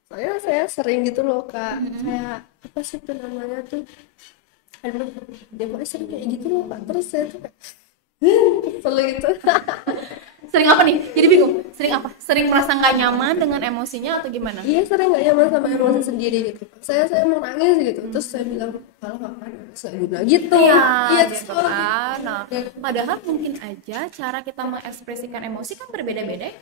Soalnya saya sering gitu loh Kak, kayak apa sih tuh namanya tuh, aduh, dia pokoknya sering kayak gitu loh Kak, terus saya tuh kayak kesel gitu. Sering apa nih? Jadi bingung. Sering apa? Sering merasa nggak nyaman dengan emosinya atau gimana? Iya, sering nggak nyaman sama emosi sendiri gitu. Saya mau nangis gitu, terus saya bilang kalau ngapain nggak guna gitu. Iya gitu kan. Nah, padahal mungkin aja cara kita mengekspresikan emosi kan berbeda-beda.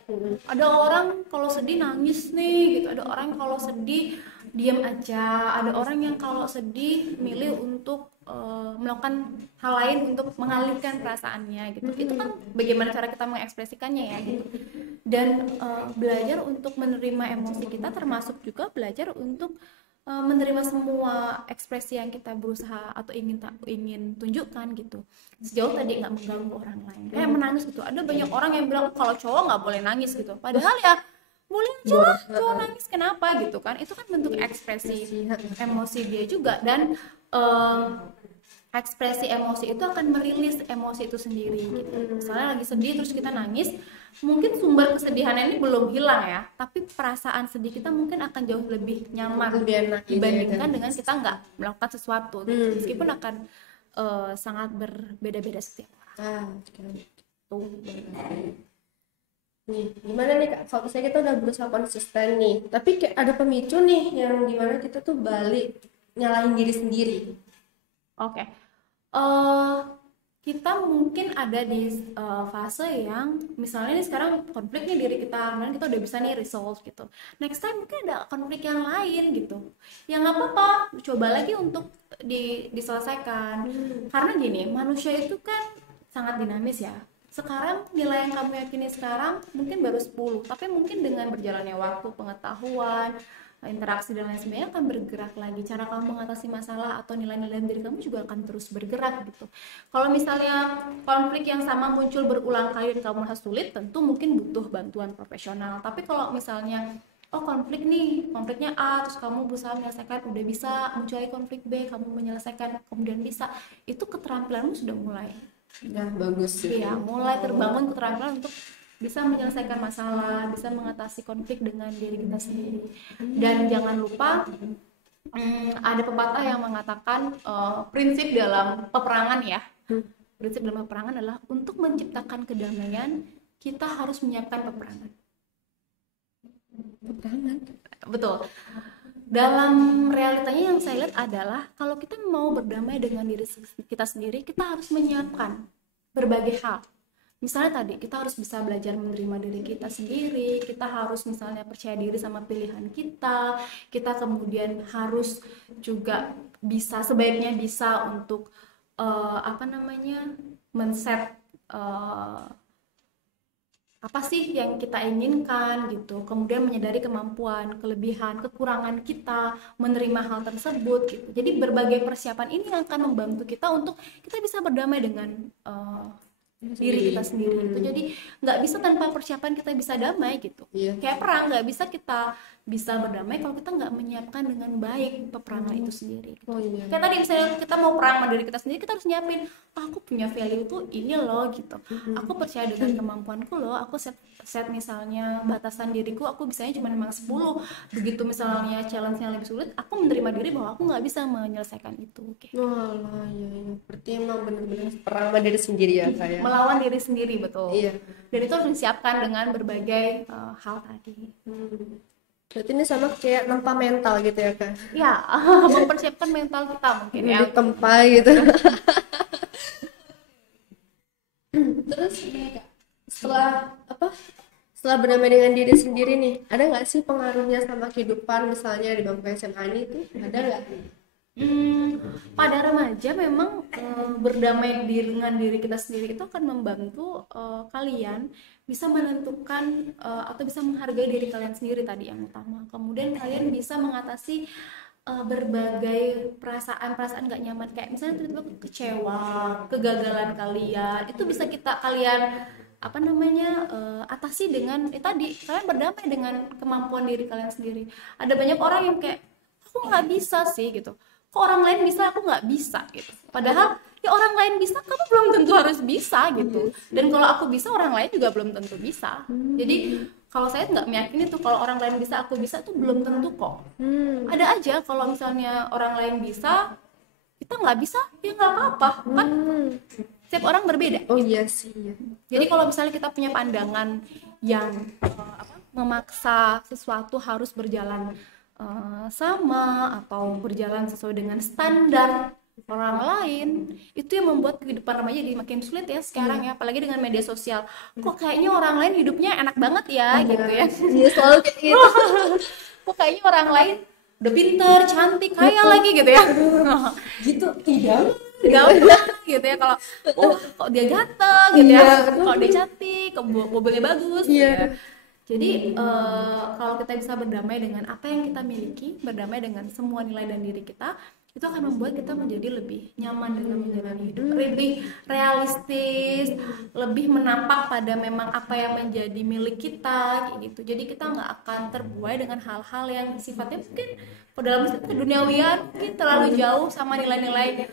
Ada orang kalau sedih nangis nih gitu, ada orang kalau sedih diam aja, ada orang yang kalau sedih milih untuk melakukan hal lain untuk mengalihkan perasaannya gitu. Itu kan bagaimana cara kita mengekspresikannya ya gitu. Dan belajar untuk menerima emosi kita termasuk juga belajar untuk menerima semua ekspresi yang kita berusaha atau ingin tunjukkan gitu. Sejauh tadi nggak mengganggu orang lain. Kayak menangis gitu. Ada banyak orang yang bilang kalau cowok nggak boleh nangis gitu. Padahal ya boleh aja lah cowok nangis, kenapa gitu kan. Itu kan bentuk ekspresi emosi dia juga. Dan ekspresi emosi itu akan merilis emosi itu sendiri gitu. Misalnya lagi sedih terus kita nangis, mungkin sumber kesedihannya ini belum hilang ya, tapi perasaan sedih kita mungkin akan jauh lebih nyaman dibandingkan dengan kita nggak melakukan sesuatu gitu. Meskipun akan sangat berbeda-beda setiap orang. Nih, gimana nih Kak, kalau misalnya kita udah berusaha konsisten nih, tapi kayak ada pemicu nih yang dimana kita tuh balik nyalahin diri sendiri. Oke. Kita mungkin ada di fase yang misalnya nih sekarang konflik nih diri kita, kemudian kita udah bisa nih resolve gitu. Next time mungkin ada konflik yang lain gitu. Ya nggak apa-apa, coba lagi untuk diselesaikan. Karena gini, manusia itu kan sangat dinamis ya. Sekarang nilai yang kamu yakini sekarang mungkin baru 10, tapi mungkin dengan berjalannya waktu, pengetahuan, interaksi dan lain sebagainya akan bergerak lagi. Cara kamu mengatasi masalah atau nilai-nilai diri kamu juga akan terus bergerak gitu. Kalau misalnya konflik yang sama muncul berulang kali dan kamu merasa sulit, tentu mungkin butuh bantuan profesional. Tapi kalau misalnya konfliknya A, terus kamu berusaha menyelesaikan, udah bisa, muncul lagi konflik B, kamu menyelesaikan, kemudian bisa, itu keterampilanmu sudah mulai. Ya, bagus sih. Iya, mulai terbangun keterampilan untuk bisa menyelesaikan masalah, bisa mengatasi konflik dengan diri kita sendiri. Dan jangan lupa ada pepatah yang mengatakan prinsip dalam peperangan ya. Prinsip dalam peperangan adalah untuk menciptakan kedamaian kita harus menyiapkan peperangan. Betul. Dalam realitanya yang saya lihat adalah kalau kita mau berdamai dengan diri kita sendiri, kita harus menyiapkan berbagai hal. Misalnya tadi kita harus bisa belajar menerima diri kita sendiri, kita harus misalnya percaya diri sama pilihan kita kemudian harus juga bisa sebaiknya bisa untuk men-set apa sih yang kita inginkan gitu, kemudian menyadari kemampuan, kelebihan, kekurangan kita, menerima hal tersebut gitu. Jadi berbagai persiapan ini akan membantu kita untuk kita bisa berdamai dengan diri kita sendiri gitu. Jadi nggak bisa tanpa persiapan kita bisa damai gitu. Kayak perang, nggak bisa kita bisa berdamai kalau kita nggak menyiapkan dengan baik peperangan itu sendiri gitu. Kayak tadi misalnya kita mau perang sama diri kita sendiri, kita harus nyiapin, aku punya value tuh ini loh gitu, aku percaya dengan kemampuanku loh, aku set misalnya batasan diriku, aku bisanya cuma memang 10, begitu misalnya challenge-nya lebih sulit, aku menerima diri bahwa aku nggak bisa menyelesaikan itu. Walah, iya. Berarti emang benar-benar perang sama diri sendiri ya kayak. Melawan diri sendiri, betul. Iya. Dan itu harus disiapkan dengan berbagai hal tadi. Berarti ini sama kayak nempa mental gitu ya Kak? Ya, mempersiapkan mental kita mungkin ya. Ditempa gitu. Terus Kak, setelah berdamai dengan diri sendiri nih, ada nggak sih pengaruhnya sama kehidupan misalnya di bangku SMA ini tuh? Ada nggak? Pada remaja memang berdamai dengan diri kita sendiri itu akan membantu kalian bisa menentukan atau bisa menghargai diri kalian sendiri tadi yang utama. Kemudian kalian bisa mengatasi berbagai perasaan gak nyaman, kayak misalnya tiba-tiba kecewa, kegagalan kalian, itu bisa kalian atasi dengan tadi kalian berdamai dengan kemampuan diri kalian sendiri. Ada banyak orang yang kayak aku nggak bisa sih gitu, kok orang lain bisa aku nggak bisa gitu, padahal ya orang lain bisa kamu belum tentu harus bisa gitu, dan kalau aku bisa orang lain juga belum tentu bisa. Jadi kalau saya nggak meyakini tuh kalau orang lain bisa aku bisa tuh belum tentu kok. Ada aja kalau misalnya orang lain bisa kita nggak bisa ya nggak apa-apa kan, setiap orang berbeda. Oh iya sih. Jadi kalau misalnya kita punya pandangan yang memaksa sesuatu harus berjalan sama atau berjalan sesuai dengan standar orang lain, itu yang membuat kehidupan remaja jadi makin sulit ya sekarang ya, apalagi dengan media sosial. Kok kayaknya orang lain hidupnya enak banget ya gitu ya. Iya selalu kayak gitu. Kok kayaknya orang lain udah pinter, cantik, kaya lagi gitu ya. Gitu tidak gitu ya, kalau kok dia ganteng gitu ya, kalau dia cantik, kok mobilnya bagus gitu ya. Jadi kalau kita bisa berdamai dengan apa yang kita miliki, berdamai dengan semua nilai dan diri kita, itu akan membuat kita menjadi lebih nyaman dengan menjalani hidup, lebih realistis, lebih menampak pada memang apa yang menjadi milik kita kayak gitu. Jadi kita nggak akan terbuai dengan hal-hal yang sifatnya mungkin dalam keduniawian mungkin terlalu jauh sama nilai-nilai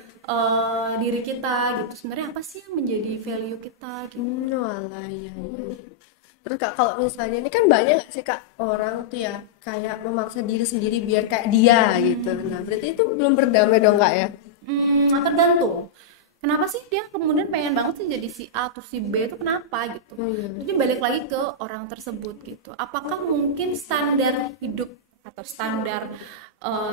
diri kita gitu. Sebenarnya apa sih yang menjadi value kita gitu. Walah, iya. Terus Kak, kalau misalnya ini kan banyak nggak sih Kak orang tuh ya kayak memaksa diri sendiri biar kayak dia gitu. Nah berarti itu belum berdamai dong Kak ya? Tergantung. Kenapa sih dia kemudian pengen banget sih jadi si A atau si B itu kenapa gitu. Jadi balik lagi ke orang tersebut gitu. Apakah mungkin standar hidup atau standar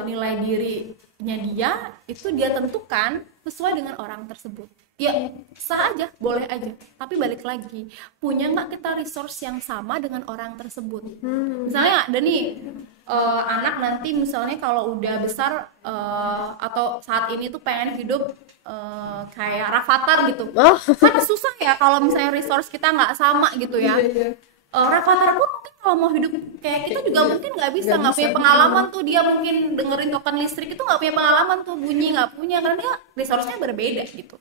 nilai dirinya dia itu dia tentukan sesuai dengan orang tersebut. Ya sah aja, boleh aja, tapi balik lagi, punya nggak kita resource yang sama dengan orang tersebut. Misalnya ada nih anak nanti misalnya kalau udah besar atau saat ini tuh pengen hidup kayak Rafathar gitu. Kan susah ya kalau misalnya resource kita nggak sama gitu ya. Rafathar pun mungkin kalau mau hidup kayak kita juga mungkin nggak bisa, nggak punya pengalaman tuh, dia mungkin dengerin token listrik itu nggak punya pengalaman tuh, bunyi nggak punya karena dia resource-nya berbeda gitu.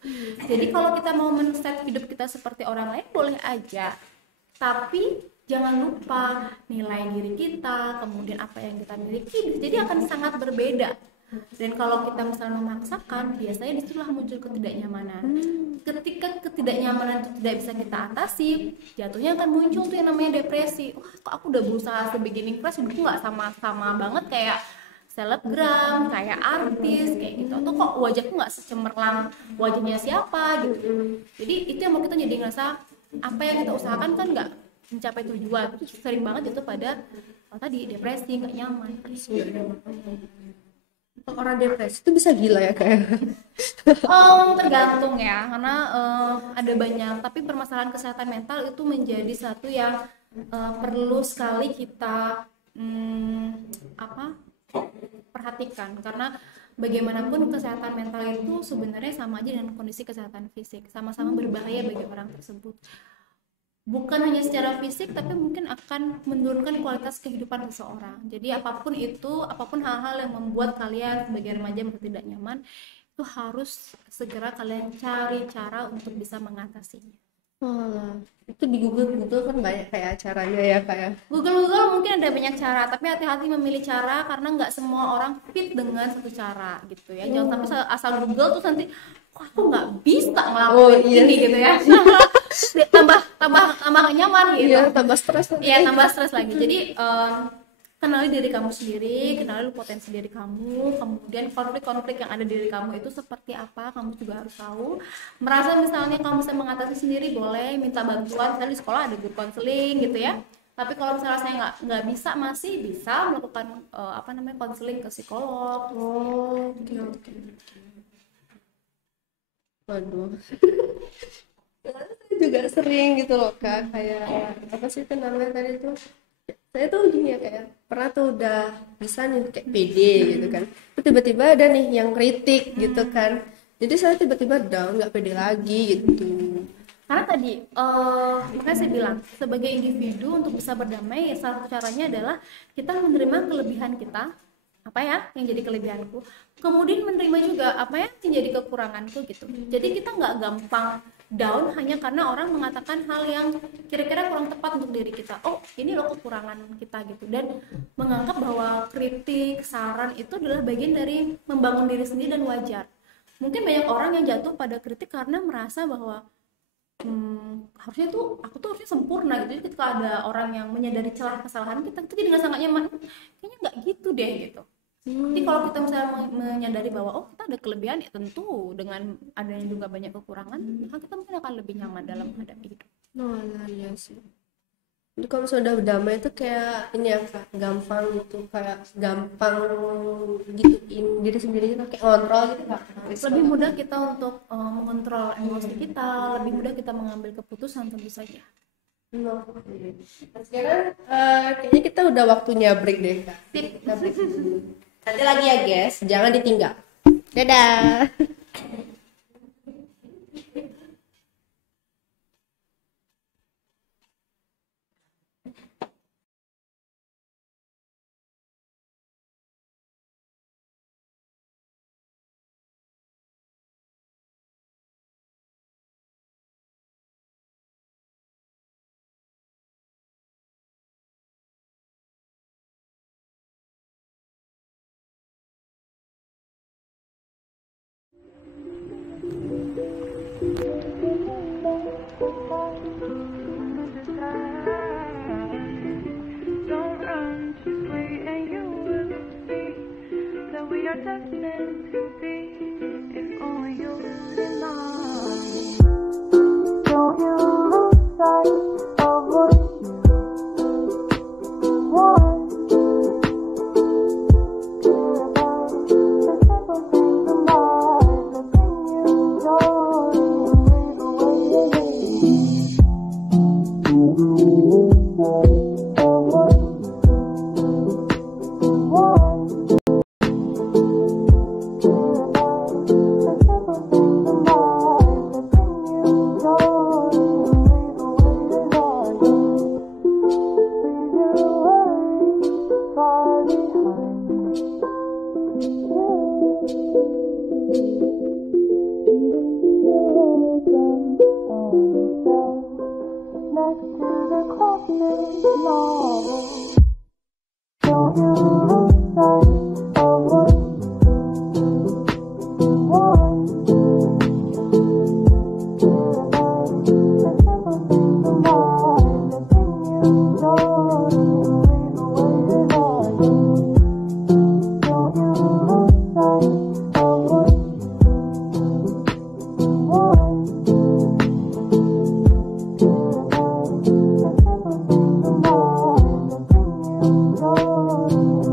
Jadi kalau kita mau men-set hidup kita seperti orang lain boleh aja, tapi jangan lupa nilai diri kita, kemudian apa yang kita miliki, jadi akan sangat berbeda. Dan kalau kita misalnya memaksakan, biasanya disitulah muncul ketidaknyamanan. Ketika ketidaknyamanan itu tidak bisa kita atasi, jatuhnya akan muncul tuh yang namanya depresi. Wah, kok aku udah berusaha sebeginning keras, hidupku nggak sama-sama banget kayak selebgram, kayak artis, kayak gitu. Atau kok wajahku nggak secemerlang wajahnya siapa gitu. Jadi itu yang mau kita jadi ngerasa apa yang kita usahakan kan nggak mencapai tujuan. Terus sering banget itu pada tadi depresi, nggak nyaman. Kalau orang depresi itu bisa gila ya kayak. Tergantung ya, karena ada banyak. Tapi permasalahan kesehatan mental itu menjadi satu yang perlu sekali kita apa perhatikan, karena bagaimanapun kesehatan mental itu sebenarnya sama aja dengan kondisi kesehatan fisik, sama-sama berbahaya bagi orang tersebut. Bukan hanya secara fisik, tapi mungkin akan menurunkan kualitas kehidupan seseorang. Jadi apapun itu, apapun hal-hal yang membuat kalian sebagai remaja merasa tidak nyaman, itu harus segera kalian cari cara untuk bisa mengatasinya. Itu di Google kan banyak kayak caranya ya kayak. Google mungkin ada banyak cara, tapi hati-hati memilih cara, karena nggak semua orang fit dengan satu cara gitu ya. Jangan sampai asal Google terus nanti kok aku nggak bisa ngelakuin ini gitu ya. tambah nyaman gitu. Iya, tambah stres. Iya, tambah stres lagi. Jadi kenali diri kamu sendiri, kenali potensi diri kamu, kemudian konflik-konflik yang ada di diri kamu itu seperti apa, kamu juga harus tahu. Merasa misalnya kamu bisa mengatasi sendiri, boleh minta bantuan, misalnya di sekolah ada guru konseling gitu ya. Tapi kalau misalnya saya nggak bisa, masih bisa melakukan konseling ke psikolog. Oke. Waduh. Saya juga sering gitu loh Kak, kayak apa sih itu namanya tadi tuh, saya tuh gini ya, kayak pernah tuh udah bisa nih kayak pede gitu kan, terus tiba-tiba ada nih yang kritik gitu kan, jadi saya tiba-tiba down, nggak pede lagi gitu. Karena tadi makanya saya bilang sebagai individu untuk bisa berdamai ya, salah satu caranya adalah kita menerima kelebihan kita, apa ya yang jadi kelebihanku, kemudian menerima juga apa ya yang jadi kekuranganku gitu. Jadi kita nggak gampang down hanya karena orang mengatakan hal yang kira-kira kurang tepat untuk diri kita. Oh, ini loh kekurangan kita gitu. Dan menganggap bahwa kritik, saran itu adalah bagian dari membangun diri sendiri dan wajar. Mungkin banyak orang yang jatuh pada kritik karena merasa bahwa harusnya tuh aku tuh harusnya sempurna gitu. Jadi ketika ada orang yang menyadari celah kesalahan kita, itu jadi nggak sangat nyaman. Kayaknya nggak gitu deh gitu. Jadi kalau kita misalnya menyadari bahwa oh kita ada kelebihan, ya tentu dengan adanya juga banyak kekurangan, maka kita mungkin akan lebih nyaman dalam menghadapi hidup. Iya sih. Jadi kalau sudah berdamai itu kayak ini ya Kak, gampang gitu, kayak gampang gituin diri sendiri gitu, kayak ngontrol gitu Kak. Lebih mudah kita untuk mengontrol emosi kita, lebih mudah kita mengambil keputusan tentu saja. Nah, sekarang kayaknya kita udah waktunya break deh Kak. Kita break dulu. Nanti lagi ya guys, jangan ditinggal. Dadah. Don't run, just wait and you will see that we are just meant to be. If only you would know. Don't you lose sight of what you want. Care about the simple things in life that bring you joy and breathe away your pain. Don't you lose sight of what you want. Care about the simple things in life that bring you joy and breathe away your pain. Leave your worries far behind. Next to the closet, no. Don't you lose sight of what you want. Care about the simple things in life that bring you joy and breathe away your pain. Don't you lose sight of what you want. Care about the simple things in life that bring you joy and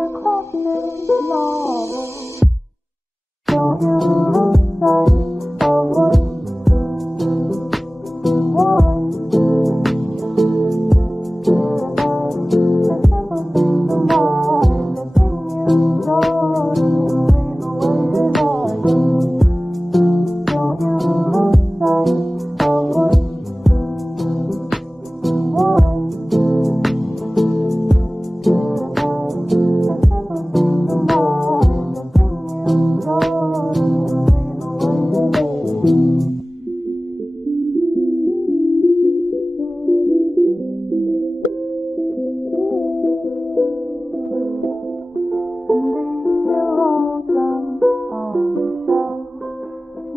the closeness novel. Don't you lose sight of what you want. The simple things of mine, the thing you enjoy, leave away your heart. Don't you lose sight of what you want.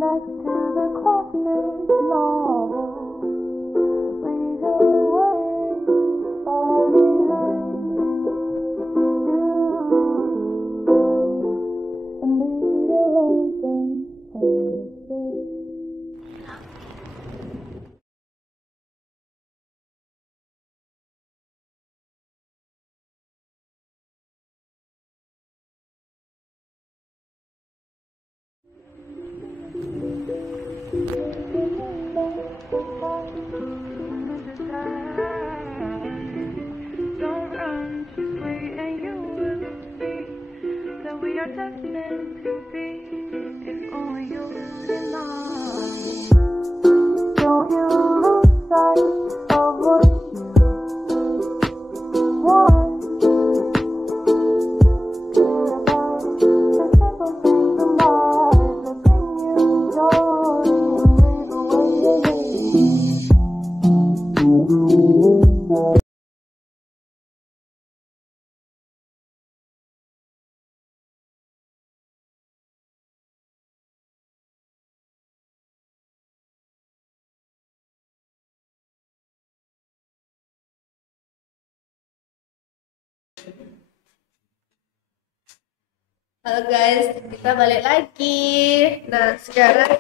Next to the classic novel, read away by and leave it open. Don't run, just wait and you will see that we are destined to be. If only you and I. Don't you lose sight of what you want. Care about the simple things of life, the thing you enjoy, leave away your hate. Halo guys, kita balik lagi. Nah, sekarang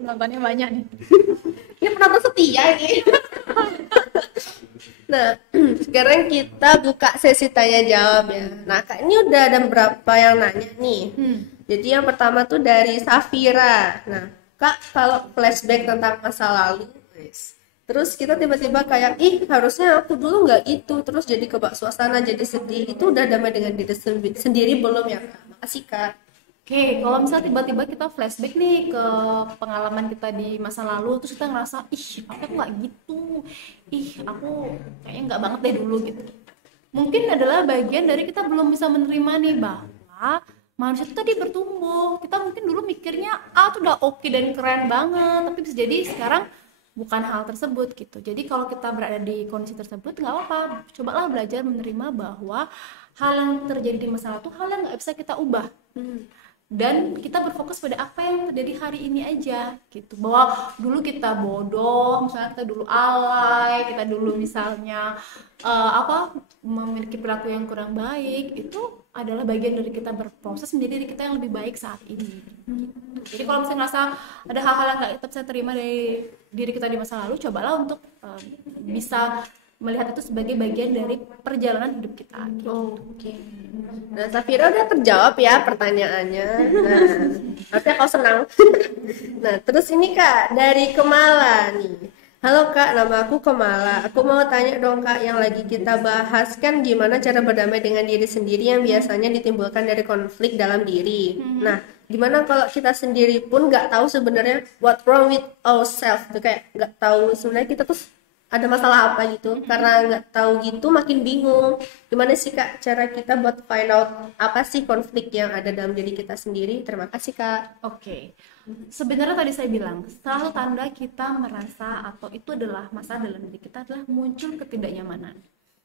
Penontonnya banyak nih. ini penonton setia nih. Nah, sekarang kita buka sesi tanya jawab ya. Nah, Kak, ini udah ada beberapa yang nanya nih. Jadi yang pertama tuh dari Safira. Nah, Kak, kalau flashback tentang masa lalu, terus kita tiba-tiba kayak, ih harusnya aku dulu nggak gitu, terus jadi kebak suasana, jadi sedih. Itu udah damai dengan diri sendiri belum ya, Kak? Makasih, Kak. Oke, kalau misalnya tiba-tiba kita flashback nih ke pengalaman kita di masa lalu, terus kita ngerasa, ih aku nggak gitu, ih aku kayaknya nggak banget deh dulu gitu. Mungkin adalah bagian dari kita belum bisa menerima nih bahwa manusia itu tadi bertumbuh. Kita mungkin dulu mikirnya, tuh udah oke dan keren banget, tapi bisa jadi sekarang bukan hal tersebut gitu. Jadi kalau kita berada di kondisi tersebut nggak apa-apa, cobalah belajar menerima bahwa hal yang terjadi di masa lalu tuh hal yang nggak bisa kita ubah. Dan kita berfokus pada apa yang terjadi hari ini aja gitu, bahwa dulu kita bodoh, misalnya kita dulu alay, kita dulu misalnya memiliki perilaku yang kurang baik, itu adalah bagian dari kita berproses menjadi diri kita yang lebih baik saat ini gitu. Jadi kalau misalnya ngerasa ada hal-hal yang nggak kita bisa terima dari diri kita di masa lalu, cobalah untuk bisa melihat itu sebagai bagian dari perjalanan hidup kita gitu. Oke. Nah, Safira udah terjawab ya pertanyaannya. Nah, artinya kau senang. Nah, terus ini Kak dari Kemala nih. Halo Kak, nama aku Kemala. Aku mau tanya dong Kak, yang lagi kita bahas kan gimana cara berdamai dengan diri sendiri yang biasanya ditimbulkan dari konflik dalam diri. Nah, gimana kalau kita sendiri pun nggak tahu sebenarnya what wrong with ourselves, tuh kayak nggak tahu sebenarnya kita tuh ada masalah apa gitu, karena nggak tahu gitu makin bingung. Gimana sih Kak cara kita buat find out apa sih konflik yang ada dalam diri kita sendiri? Terima kasih Kak. Oke. Sebenarnya tadi saya bilang, salah satu tanda kita merasa atau itu adalah masalah dalam diri kita adalah muncul ketidaknyamanan.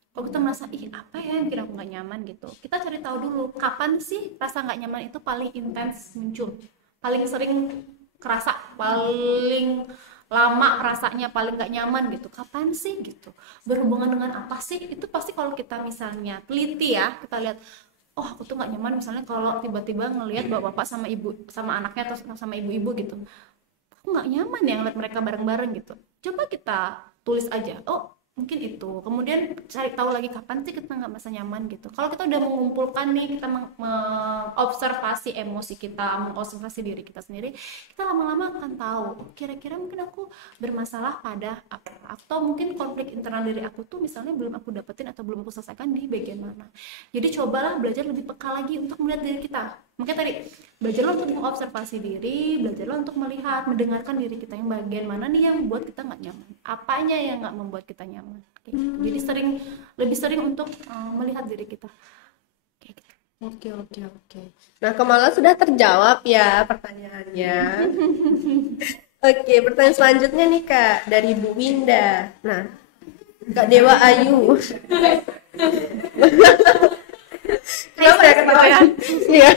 Kalau kita merasa, ih apa ya yang bikin aku nggak nyaman gitu, kita cari tahu dulu kapan sih rasa nggak nyaman itu paling intens muncul, paling sering kerasa, paling lama rasanya, paling gak nyaman gitu, kapan sih gitu, berhubungan dengan apa sih. Itu pasti kalau kita misalnya teliti ya, kita lihat, oh aku tuh gak nyaman misalnya kalau tiba-tiba ngelihat bapak sama ibu sama anaknya atau sama ibu-ibu gitu, aku gak nyaman ya ngeliat mereka bareng-bareng gitu. Coba kita tulis aja, oh Mungkin itu. Kemudian cari tahu lagi kapan sih kita nggak merasa nyaman gitu. Kalau kita udah mengumpulkan nih, kita mengobservasi emosi kita, mengobservasi diri kita sendiri, kita lama-lama akan tahu, oh, kira-kira mungkin aku bermasalah pada apa, atau mungkin konflik internal diri aku tuh misalnya belum aku dapetin atau belum aku selesaikan di bagian mana. Jadi cobalah belajar lebih peka lagi untuk melihat diri kita. Makanya tadi, belajarlah untuk mengobservasi diri, belajarlah untuk melihat, mendengarkan diri kita yang bagian mana nih yang membuat kita nggak nyaman, apanya yang nggak membuat kita nyaman. Kayak gitu. Jadi lebih sering untuk melihat diri kita. Kayak gitu. Oke. Nah, Kamala sudah terjawab ya pertanyaannya. Oke, pertanyaan selanjutnya nih Kak, dari Bu Winda. Nah, Kak Dewa Ayu. Kenapa ya ketawa ya? Iya.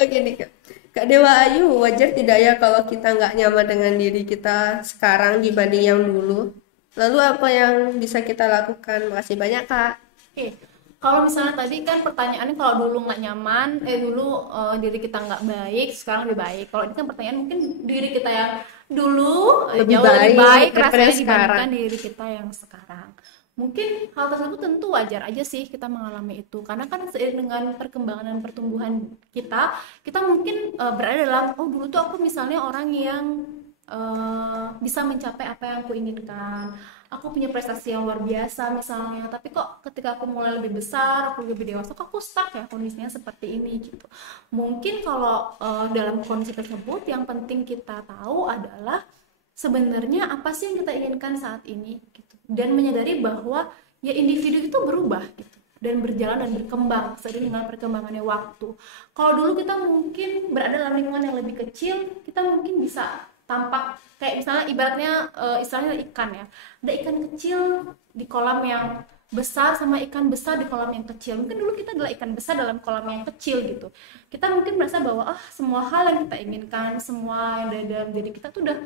Oke nih Kak. Kak Dewa Ayu, wajar tidak ya kalau kita nggak nyaman dengan diri kita sekarang dibanding yang dulu? Lalu apa yang bisa kita lakukan? Makasih banyak Kak. Oke, kalau misalnya tadi kan pertanyaannya kalau dulu nggak nyaman, dulu diri kita nggak baik, sekarang lebih baik. Kalau ini kan pertanyaan mungkin diri kita yang dulu Lebih jauh lebih baik baik daripada rasanya sekarang. dibandingkan diri kita yang sekarang. Mungkin hal tersebut tentu wajar aja sih kita mengalami itu, karena kan seiring dengan perkembangan dan pertumbuhan kita mungkin berada dalam, oh dulu tuh aku misalnya orang yang bisa mencapai apa yang aku inginkan, aku punya prestasi yang luar biasa misalnya, tapi kok ketika aku mulai lebih besar, aku lebih dewasa, kok aku stuck ya kondisinya seperti ini gitu. Mungkin kalau dalam kondisi tersebut yang penting kita tahu adalah sebenarnya apa sih yang kita inginkan saat ini gitu, dan menyadari bahwa ya individu itu berubah gitu dan berjalan dan berkembang seiring dengan perkembangannya waktu. Kalau dulu kita mungkin berada dalam lingkungan yang lebih kecil, kita mungkin bisa tampak kayak misalnya ibaratnya istilahnya ikan ya, ada ikan kecil di kolam yang besar sama ikan besar di kolam yang kecil. Mungkin dulu kita adalah ikan besar dalam kolam yang kecil gitu. Kita mungkin merasa bahwa semua hal yang kita inginkan, semua yang ada dalam diri kita tuh udah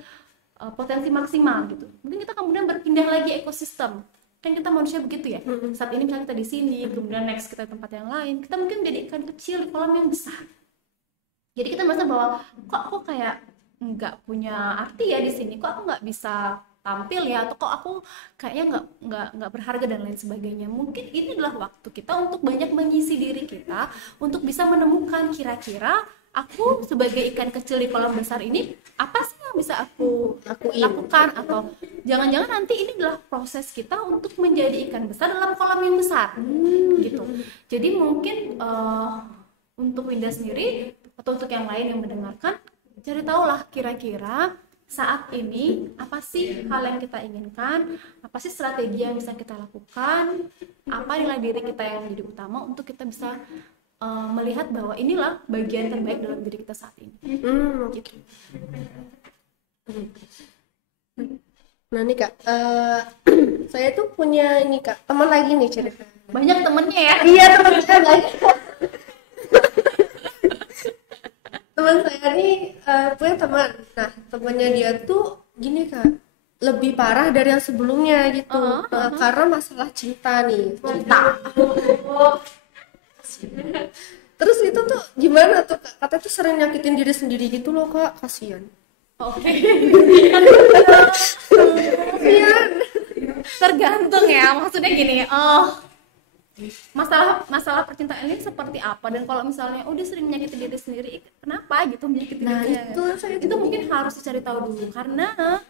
potensi maksimal gitu. Mungkin kita kemudian berpindah lagi ekosistem. Kan kita manusia begitu ya. Saat ini misalnya kita di sini, kemudian next kita di tempat yang lain, kita mungkin menjadi ikan kecil di kolam yang besar. Jadi kita merasa bahwa kok aku kayak nggak punya arti ya di sini, kok aku nggak bisa tampil ya, atau kok aku kayaknya nggak berharga dan lain sebagainya. Mungkin ini adalah waktu kita untuk banyak mengisi diri kita untuk bisa menemukan kira-kira aku sebagai ikan kecil di kolam besar ini apa sih yang bisa aku lakukan, atau jangan-jangan nanti ini adalah proses kita untuk menjadi ikan besar dalam kolam yang besar gitu. Jadi mungkin untuk Winda sendiri atau untuk yang lain yang mendengarkan, cari tahulah kira-kira saat ini apa sih hal yang kita inginkan, apa sih strategi yang bisa kita lakukan, apa nilai diri kita yang menjadi utama untuk kita bisa melihat bahwa inilah bagian terbaik dalam diri kita saat ini. Gitu. Nah nih Kak, saya tuh punya ini Kak, teman lagi nih cerita. Banyak temennya ya? Iya, teman saya banyak. Teman saya nih punya teman. Nah, temannya dia tuh gini Kak, lebih parah dari yang sebelumnya gitu. Karena masalah cinta nih, cinta. Terus itu tuh gimana tuh Kak? Katanya tuh sering nyakitin diri sendiri gitu loh Kak, kasihan. Oke. Kasihan. Tergantung ya, maksudnya gini, masalah percintaan ini seperti apa, dan kalau misalnya dia sering menyakiti diri sendiri, kenapa gitu menyakiti diri sendiri? Itu mungkin harus dicari tahu dulu, karena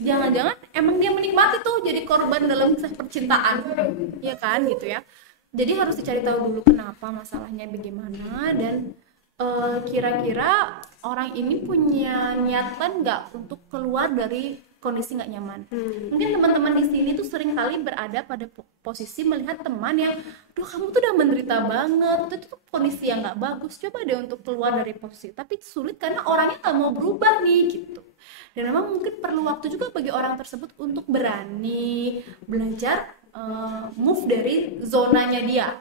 jangan-jangan emang dia menikmati tuh jadi korban dalam kisah percintaan, ya kan gitu ya. Jadi harus dicari tahu dulu kenapa, masalahnya bagaimana, dan kira-kira orang ini punya niatan nggak untuk keluar dari kondisi nggak nyaman. Mungkin teman-teman di sini tuh sering kali berada pada posisi melihat teman yang, duh kamu tuh udah menderita banget, itu tuh kondisi yang nggak bagus, coba deh untuk keluar dari posisi, tapi sulit karena orangnya nggak mau berubah nih gitu. Dan memang mungkin perlu waktu juga bagi orang tersebut untuk berani belajar move dari zonanya dia.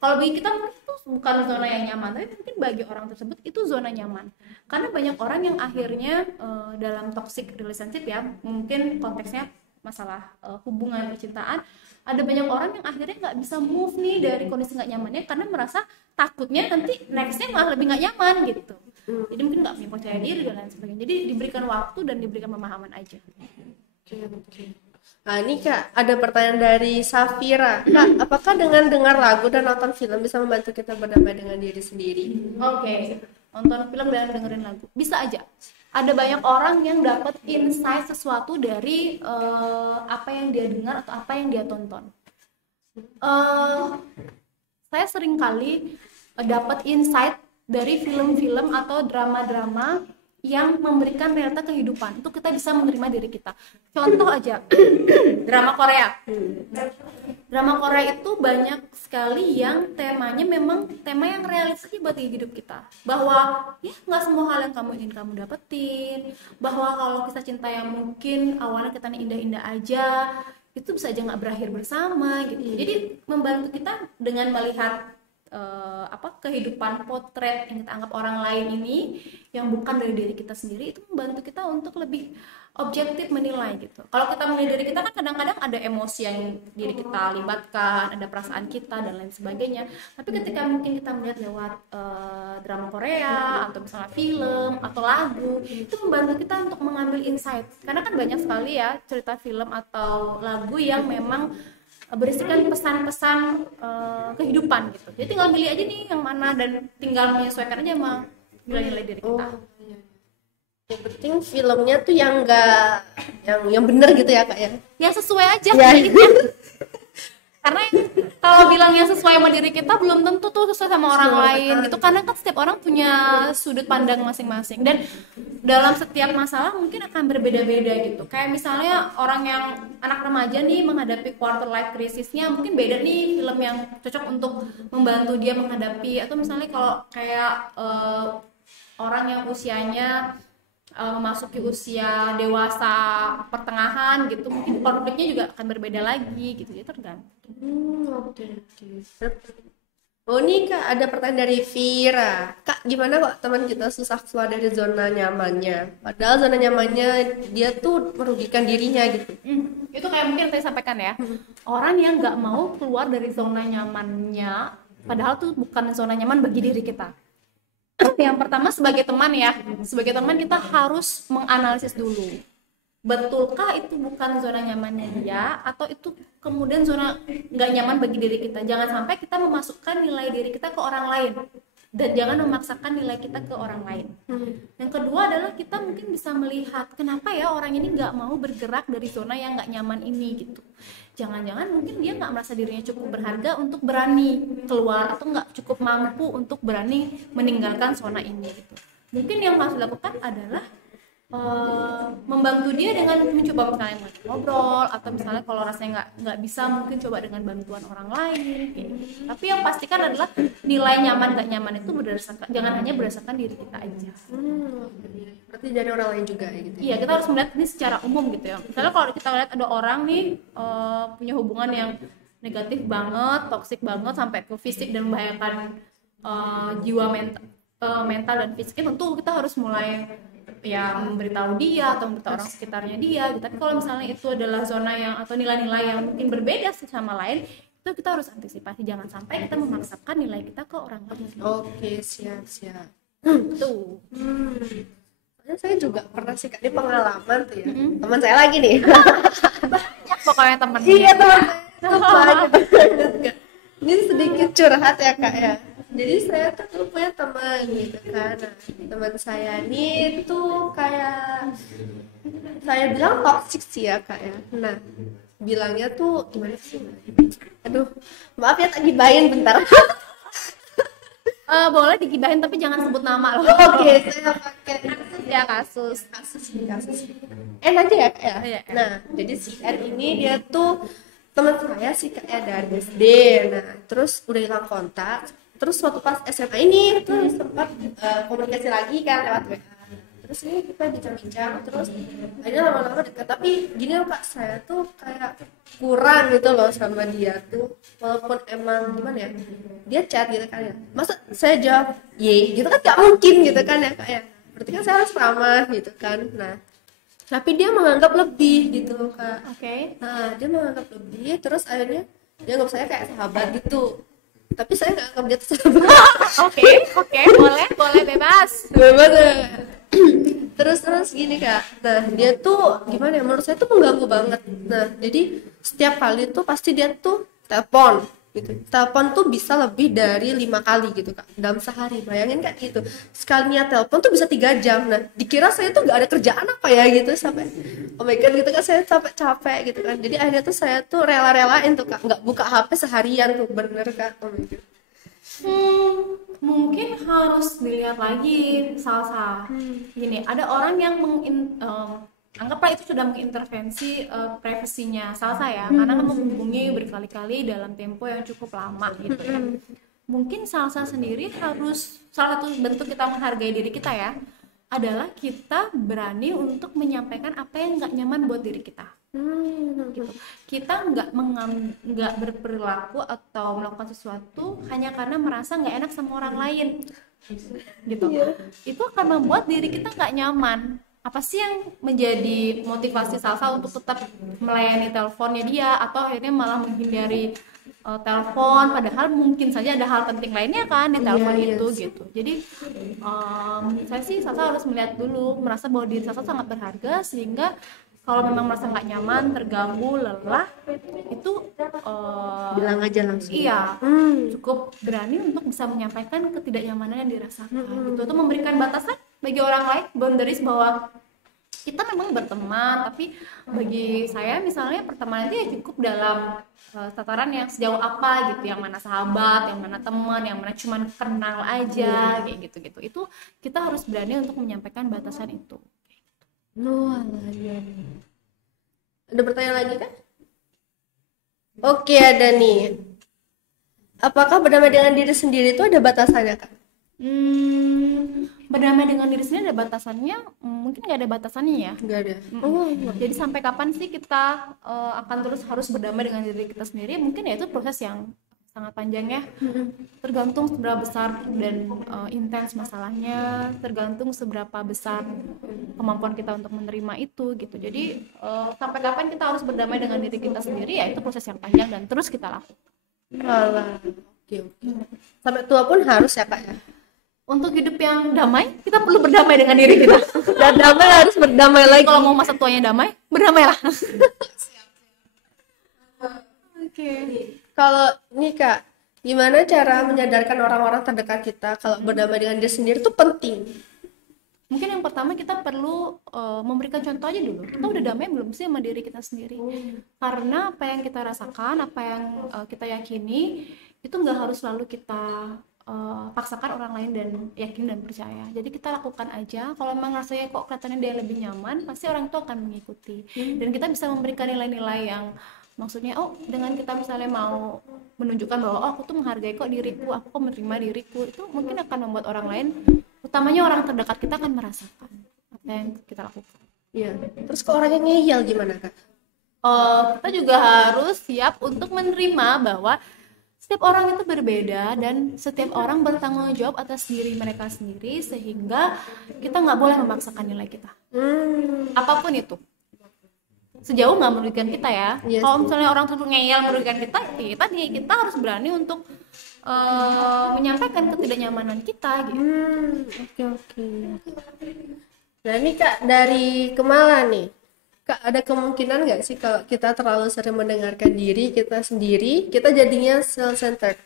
Kalau bagi kita mungkin itu bukan zona yang nyaman, tapi mungkin bagi orang tersebut itu zona nyaman. Karena banyak orang yang akhirnya dalam toxic relationship ya, mungkin konteksnya masalah hubungan percintaan, ada banyak orang yang akhirnya nggak bisa move nih dari kondisi nggak nyamannya karena merasa takutnya nanti nextnya malah lebih nggak nyaman gitu. Jadi mungkin nggak punya percaya diri dan lain sebagainya. Jadi diberikan waktu dan diberikan pemahaman aja. Oke. Ini Kak, ada pertanyaan dari Safira. Kak, apakah dengan dengar lagu dan nonton film bisa membantu kita berdamai dengan diri sendiri? Oke, nonton film dan dengerin lagu bisa aja. Ada banyak orang yang dapat insight sesuatu dari apa yang dia dengar atau apa yang dia tonton. Saya sering kali dapat insight dari film-film atau drama-drama yang memberikan realita kehidupan. Itu kita bisa menerima diri kita. Contoh aja, drama Korea. Drama Korea itu banyak sekali yang temanya memang tema yang realistis buat hidup kita. Bahwa ya nggak semua hal yang kamu ingin kamu dapetin. Bahwa kalau kisah cinta yang mungkin awalnya kita indah-indah aja, itu bisa aja nggak berakhir bersama gitu. Jadi membantu kita dengan melihat kehidupan potret yang kita anggap orang lain ini yang bukan dari diri kita sendiri, itu membantu kita untuk lebih objektif menilai gitu. Kalau kita menilai diri kita kan kadang-kadang ada emosi yang diri kita libatkan, ada perasaan kita dan lain sebagainya. Tapi ketika mungkin kita melihat lewat drama Korea atau misalnya film atau lagu, itu membantu kita untuk mengambil insight. Karena kan banyak sekali ya cerita film atau lagu yang memang berisikan pesan-pesan kehidupan gitu. Jadi tinggal pilih aja nih yang mana dan tinggal menyesuaikan aja sama nilai-nilai diri kita. Yang penting filmnya tuh yang enggak yang bener gitu ya Kak ya. Yang sesuai aja Ya. Karena kalau bilang yang sesuai sama diri kita belum tentu tuh sesuai sama orang lain gitu. Karena kan setiap orang punya sudut pandang masing-masing dan dalam setiap masalah mungkin akan berbeda-beda gitu. Kayak misalnya orang yang anak remaja nih menghadapi quarter life crisisnya mungkin beda nih film yang cocok untuk membantu dia menghadapi. Atau misalnya kalau kayak orang yang usianya memasuki usia dewasa pertengahan gitu, mungkin konfliknya juga akan berbeda lagi gitu. Jadi tergantung. Oke. Oh nih Kak, ada pertanyaan dari Vira. Kak, gimana kok teman kita susah keluar dari zona nyamannya? Padahal zona nyamannya dia tuh merugikan dirinya gitu. Itu kayak mungkin yang tadi sampaikan ya, orang yang nggak mau keluar dari zona nyamannya, padahal tuh bukan zona nyaman bagi diri kita. Yang pertama sebagai teman ya, sebagai teman kita harus menganalisis dulu, betulkah itu bukan zona nyamannya dia atau itu kemudian zona nggak nyaman bagi diri kita. Jangan sampai kita memasukkan nilai diri kita ke orang lain dan jangan memaksakan nilai kita ke orang lain. Yang kedua adalah kita mungkin bisa melihat kenapa ya orang ini nggak mau bergerak dari zona yang nggak nyaman ini gitu. Jangan-jangan mungkin dia nggak merasa dirinya cukup berharga untuk berani keluar atau nggak cukup mampu untuk berani meninggalkan zona ini gitu. Mungkin yang harus dilakukan adalah membantu dia dengan mencoba misalnya ngobrol atau misalnya kalau rasanya nggak bisa mungkin coba dengan bantuan orang lain gitu. Tapi yang pastikan adalah nilai nyaman nggak nyaman itu berdasarkan, jangan hanya berdasarkan diri kita aja. Berarti dari orang lain juga ya gitu. Iya, kita harus melihat ini secara umum gitu ya. Misalnya kalau kita lihat ada orang nih punya hubungan yang negatif banget, toksik banget sampai ke fisik dan membahayakan jiwa mental dan fisiknya, tentu kita harus mulai ya memberitahu dia atau memberitahu orang sekitarnya dia gitu. Tapi kalau misalnya itu adalah zona yang atau nilai-nilai yang mungkin berbeda sama lain, itu kita harus antisipasi, jangan sampai kita memaksakan nilai kita ke orang lain. Oke, siap. Tuh. Saya juga pernah sih Kak, ini pengalaman tuh ya. Teman saya lagi nih. Banyak pokoknya teman. Iya teman saya banget Kak. Ini sedikit curhat ya Kak ya. Jadi saya tuh dulu punya teman gitu kan. Nah, teman saya ini tuh kayak saya bilang toxic sih ya Kak ya. Nah, bilangnya tuh gimana sih? Aduh, maaf ya tak gibahin bentar. Boleh digibahin tapi jangan sebut nama loh. Oke, saya pakai kasus. N aja ya Kak ya. Iya. Nah, jadi si N ini dia tuh teman saya sih Kak ya dari SD. Nah, terus udah hilang kontak. Terus waktu pas SMA ini tuh sempat komunikasi lagi kan lewat WA. Terus ini kita bincang-bincang, terus akhirnya lama-lama dekat. Tapi gini loh Kak, saya tuh kayak kurang gitu loh sama dia tuh. Walaupun emang gimana ya, dia chat gitu kan ya. Masa saya jawab, ye gitu kan gak mungkin gitu kan ya Kak ya. Berarti kan saya harus ramah gitu kan. Nah, tapi dia menganggap lebih gitu loh Kak. Oke. Nah, dia menganggap lebih, terus akhirnya dia anggap saya kayak sahabat gitu. Tapi saya nggak anggap dia sahabat. Oke, boleh bebas. Bebas ya. Terus gini kak, nah dia tuh gimana ya, menurut saya tuh mengganggu banget. Nah jadi setiap kali tuh pasti dia tuh telepon gitu, telepon tuh bisa lebih dari 5 kali gitu kak dalam sehari, bayangin kak gitu, sekalinya telepon tuh bisa 3 jam. Nah dikira saya tuh nggak ada kerjaan apa ya gitu, sampai oh my god gitu kan, saya sampai capek gitu kan. Jadi akhirnya tuh saya tuh rela-relain tuh kak nggak buka HP seharian tuh, bener kak. Oh my god. Mungkin harus dilihat lagi Salsa. Gini, ada orang yang anggaplah itu sudah mengintervensi privasinya Salsa ya, karena kan menghubungi berkali-kali dalam tempo yang cukup lama gitu ya. Mungkin Salsa sendiri harus, salah satu bentuk kita menghargai diri kita ya, adalah kita berani untuk menyampaikan apa yang nggak nyaman buat diri kita. Gitu. Kita nggak berperilaku atau melakukan sesuatu hanya karena merasa nggak enak sama orang lain, gitu. Itu akan membuat diri kita nggak nyaman. Apa sih yang menjadi motivasi Salsa untuk tetap melayani teleponnya dia, atau akhirnya malah menghindari telepon, padahal mungkin saja ada hal penting lainnya kan di telepon itu gitu. Jadi saya sih Salsa harus melihat dulu, merasa bahwa diri Salsa sangat berharga, sehingga kalau memang merasa nggak nyaman, terganggu, lelah, itu Bilang aja langsung. iya, cukup berani untuk bisa menyampaikan ketidaknyamanan yang dirasakan. Gitu. Itu memberikan batasan bagi orang lain, boundaries, bahwa kita memang berteman, tapi bagi saya misalnya pertemanan itu ya cukup dalam tataran yang sejauh apa gitu, yang mana sahabat, yang mana teman, yang mana cuman kenal aja, kayak gitu-gitu. Itu kita harus berani untuk menyampaikan batasan itu. Iya. Ada pertanyaan lagi kan? Oke, ada nih. Apakah berdamai dengan diri sendiri itu ada batasannya kak? Berdamai dengan diri sendiri ada batasannya? Mungkin nggak ada batasannya ya. Nggak ada. Jadi sampai kapan sih kita akan terus harus berdamai dengan diri kita sendiri? Mungkin ya itu proses yang sangat panjang ya. Tergantung seberapa besar dan intens masalahnya, tergantung seberapa besar kemampuan kita untuk menerima itu gitu. Jadi sampai kapan kita harus berdamai dengan diri kita sendiri, ya itu proses yang panjang dan terus kita lakukan. Alah. Oke. Sampai tua pun harus ya kak ya. Untuk hidup yang damai, kita perlu berdamai dengan diri kita. Dan damai harus berdamai lagi. Kalau mau masa tuanya damai, berdamailah. Oke. Kalau nih kak, gimana cara menyadarkan orang-orang terdekat kita kalau berdamai dengan diri sendiri itu penting? Mungkin yang pertama kita perlu memberikan contoh aja dulu. Kita udah damai belum sih sama diri kita sendiri? Karena apa yang kita rasakan, apa yang kita yakini, itu nggak harus selalu kita paksakan orang lain dan yakin dan percaya. Jadi kita lakukan aja. Kalau memang rasanya kok kelihatannya dia lebih nyaman, pasti orang itu akan mengikuti. Dan kita bisa memberikan nilai-nilai yang maksudnya, dengan kita misalnya mau menunjukkan bahwa aku tuh menghargai kok diriku, aku kok menerima diriku, itu mungkin akan membuat orang lain, utamanya orang terdekat kita, akan merasakan apa yang kita lakukan. Iya. Terus kalau orangnya ngeyel gimana kak? Kita juga harus siap untuk menerima bahwa setiap orang itu berbeda dan setiap orang bertanggung jawab atas diri mereka sendiri, sehingga kita nggak boleh memaksakan nilai kita. Apapun itu. Sejauh nggak merugikan kita ya. Yes. Kalau misalnya orang terus ngeyel merugikan kita harus berani untuk menyampaikan ketidaknyamanan kita gitu. Oke. Nah ini kak, dari Kemala nih, kak ada kemungkinan nggak sih kalau kita terlalu sering mendengarkan diri kita sendiri, kita jadinya self-centered?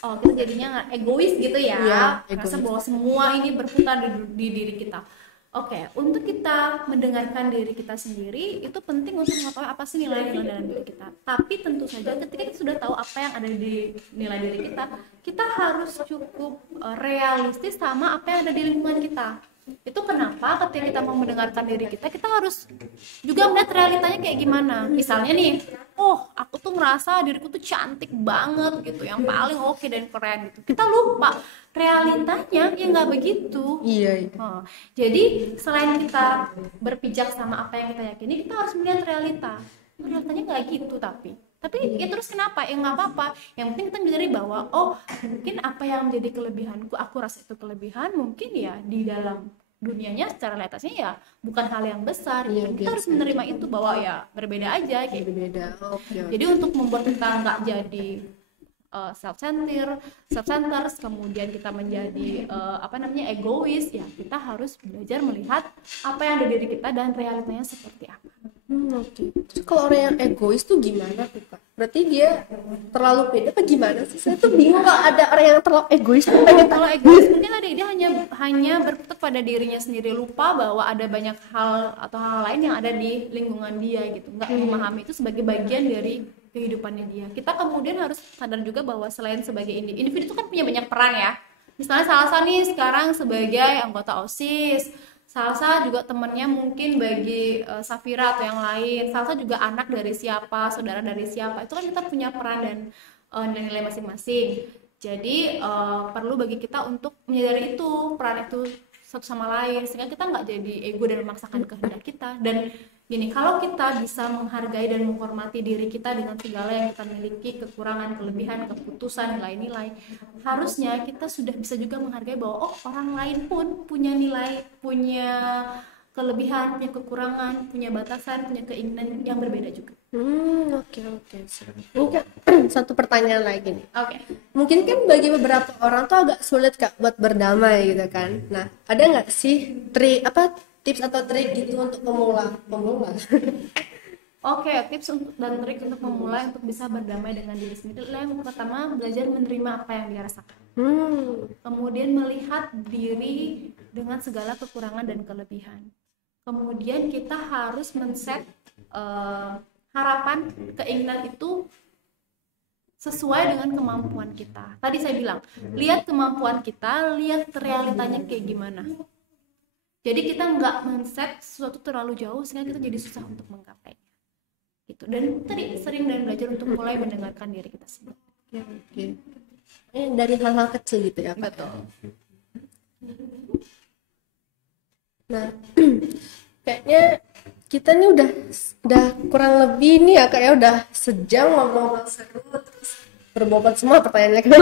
Kita jadinya egois gitu ya. Iya, Merasa egois. bahwa semua ini berputar di diri kita. Oke, untuk kita mendengarkan diri kita sendiri, itu penting untuk mengetahui apa sih nilai-nilai dalam diri kita. Tapi tentu saja ketika kita sudah tahu apa yang ada di nilai diri kita harus cukup realistis sama apa yang ada di lingkungan kita. Itu kenapa ketika kita mau mendengarkan diri kita harus juga melihat realitanya kayak gimana. Misalnya nih, aku tuh merasa diriku tuh cantik banget gitu, yang paling oke dan keren gitu. Kita lupa realitanya ya nggak begitu. Iya. Jadi selain kita berpijak sama apa yang kita yakini, kita harus melihat realitanya nggak gitu. Tapi ya terus kenapa? Ya nggak apa-apa. Yang penting kita menyadari bahwa mungkin apa yang menjadi kelebihanku, aku rasa itu kelebihan, mungkin ya di dalam dunianya secara realitasnya ya bukan hal yang besar. Iya, Kita harus menerima itu bahwa ya berbeda aja kayak gitu. Beda. Oke. Jadi untuk membuat kita nggak jadi self-centered, kemudian kita menjadi egois, ya kita harus belajar melihat apa yang ada di diri kita dan realitanya seperti apa. Oke. Terus kalau orang yang egois tuh gimana tuh Kak? Berarti dia terlalu pede apa gimana sih? Saya tuh bingung kalau ada orang yang terlalu egois. Kalau egois mungkin ada dia hanya berkutat pada dirinya sendiri, lupa bahwa ada banyak hal atau hal lain yang ada di lingkungan dia gitu, nggak memahami itu sebagai bagian dari kehidupannya dia. Kita kemudian harus sadar juga bahwa selain sebagai individu itu kan punya banyak peran ya. Misalnya Salsa nih sekarang sebagai anggota OSIS, Salsa juga temennya mungkin bagi Safira atau yang lain, Salsa juga anak dari siapa, saudara dari siapa, itu kan kita punya peran dan nilai masing-masing. Jadi perlu bagi kita untuk menyadari itu, peran itu satu sama lain, sehingga kita nggak jadi ego dan memaksakan kehendak kita. Dan gini, kalau kita bisa menghargai dan menghormati diri kita dengan segala yang kita miliki, kekurangan, kelebihan, keputusan, nilai-nilai, harusnya kita sudah bisa juga menghargai bahwa orang lain pun punya nilai, punya kelebihan, punya kekurangan, punya batasan, punya keinginan yang berbeda juga. Oke. Ini Kak, satu pertanyaan lagi nih. Oke. Mungkin kan bagi beberapa orang tuh agak sulit Kak buat berdamai gitu kan. Nah, ada nggak sih tips atau trik gitu untuk pemula? Oke, tips dan trik untuk memulai untuk bisa berdamai dengan diri sendiri. Yang pertama, belajar menerima apa yang dia rasakan. Kemudian melihat diri dengan segala kekurangan dan kelebihan. Kemudian kita harus men-set harapan, keinginan itu sesuai dengan kemampuan kita. Tadi saya bilang, lihat kemampuan kita, lihat realitanya kayak gimana. Jadi kita nggak men-set sesuatu terlalu jauh sehingga kita jadi susah untuk menggapainya. Gitu. Dan tadi sering dan belajar untuk mulai mendengarkan diri kita sendiri. Oke. Dari hal-hal kecil gitu ya Kak. Betul. Nah, kayaknya kita nih udah kurang lebih nih ya Kak ya, udah sejam ngomong seru terus berbobot semua pertanyaannya Kak.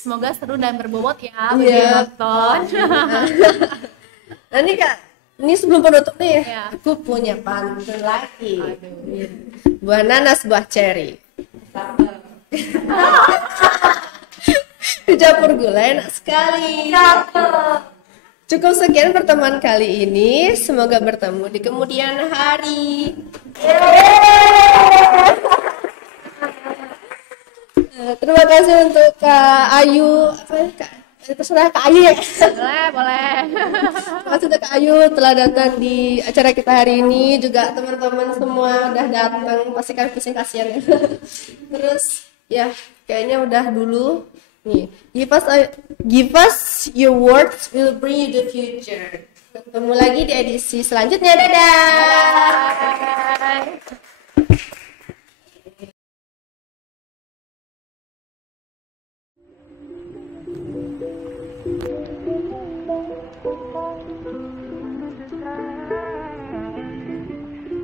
Semoga seru dan berbobot ya Iya. bagi yang nonton. Nah nih Kak, ini sebelum penutup nih, Ya. aku punya pantun lagi. Buah nanas, buah ceri. Dicampur gula enak sekali. Cukup sekian pertemuan kali ini. Semoga bertemu di kemudian hari. Terima kasih untuk Kak Ayu. Terserah Kak Ayu ya. Boleh. Terima kasih untuk Kak Ayu telah datang di acara kita hari ini. Juga teman-teman semua udah datang. Pasti kami pusing kasihan ya. Terus ya kayaknya udah dulu. Nih, give us your words will bring you the future. Ketemu lagi di edisi selanjutnya. Dadah.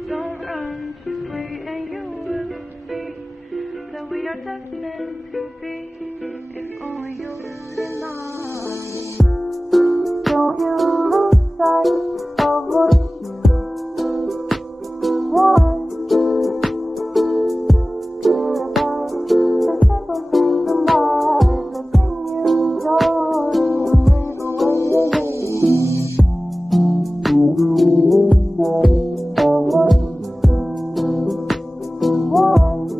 Don't run, just wait and you will see that we are destined to be. If only you deny. Don't you lose sight of what you want. Care about the simple things in life that bring you joy and take away your pain. Don't you lose sight of what you want.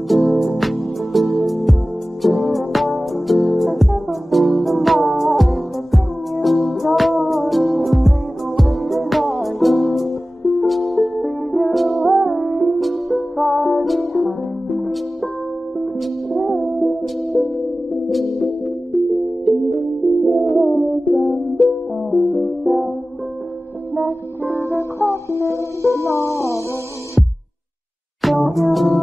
Care about the simple things in life that bring you joy and take away your heartache. Leave your worries far behind. You're done on yourself next to the clock, no. Don't you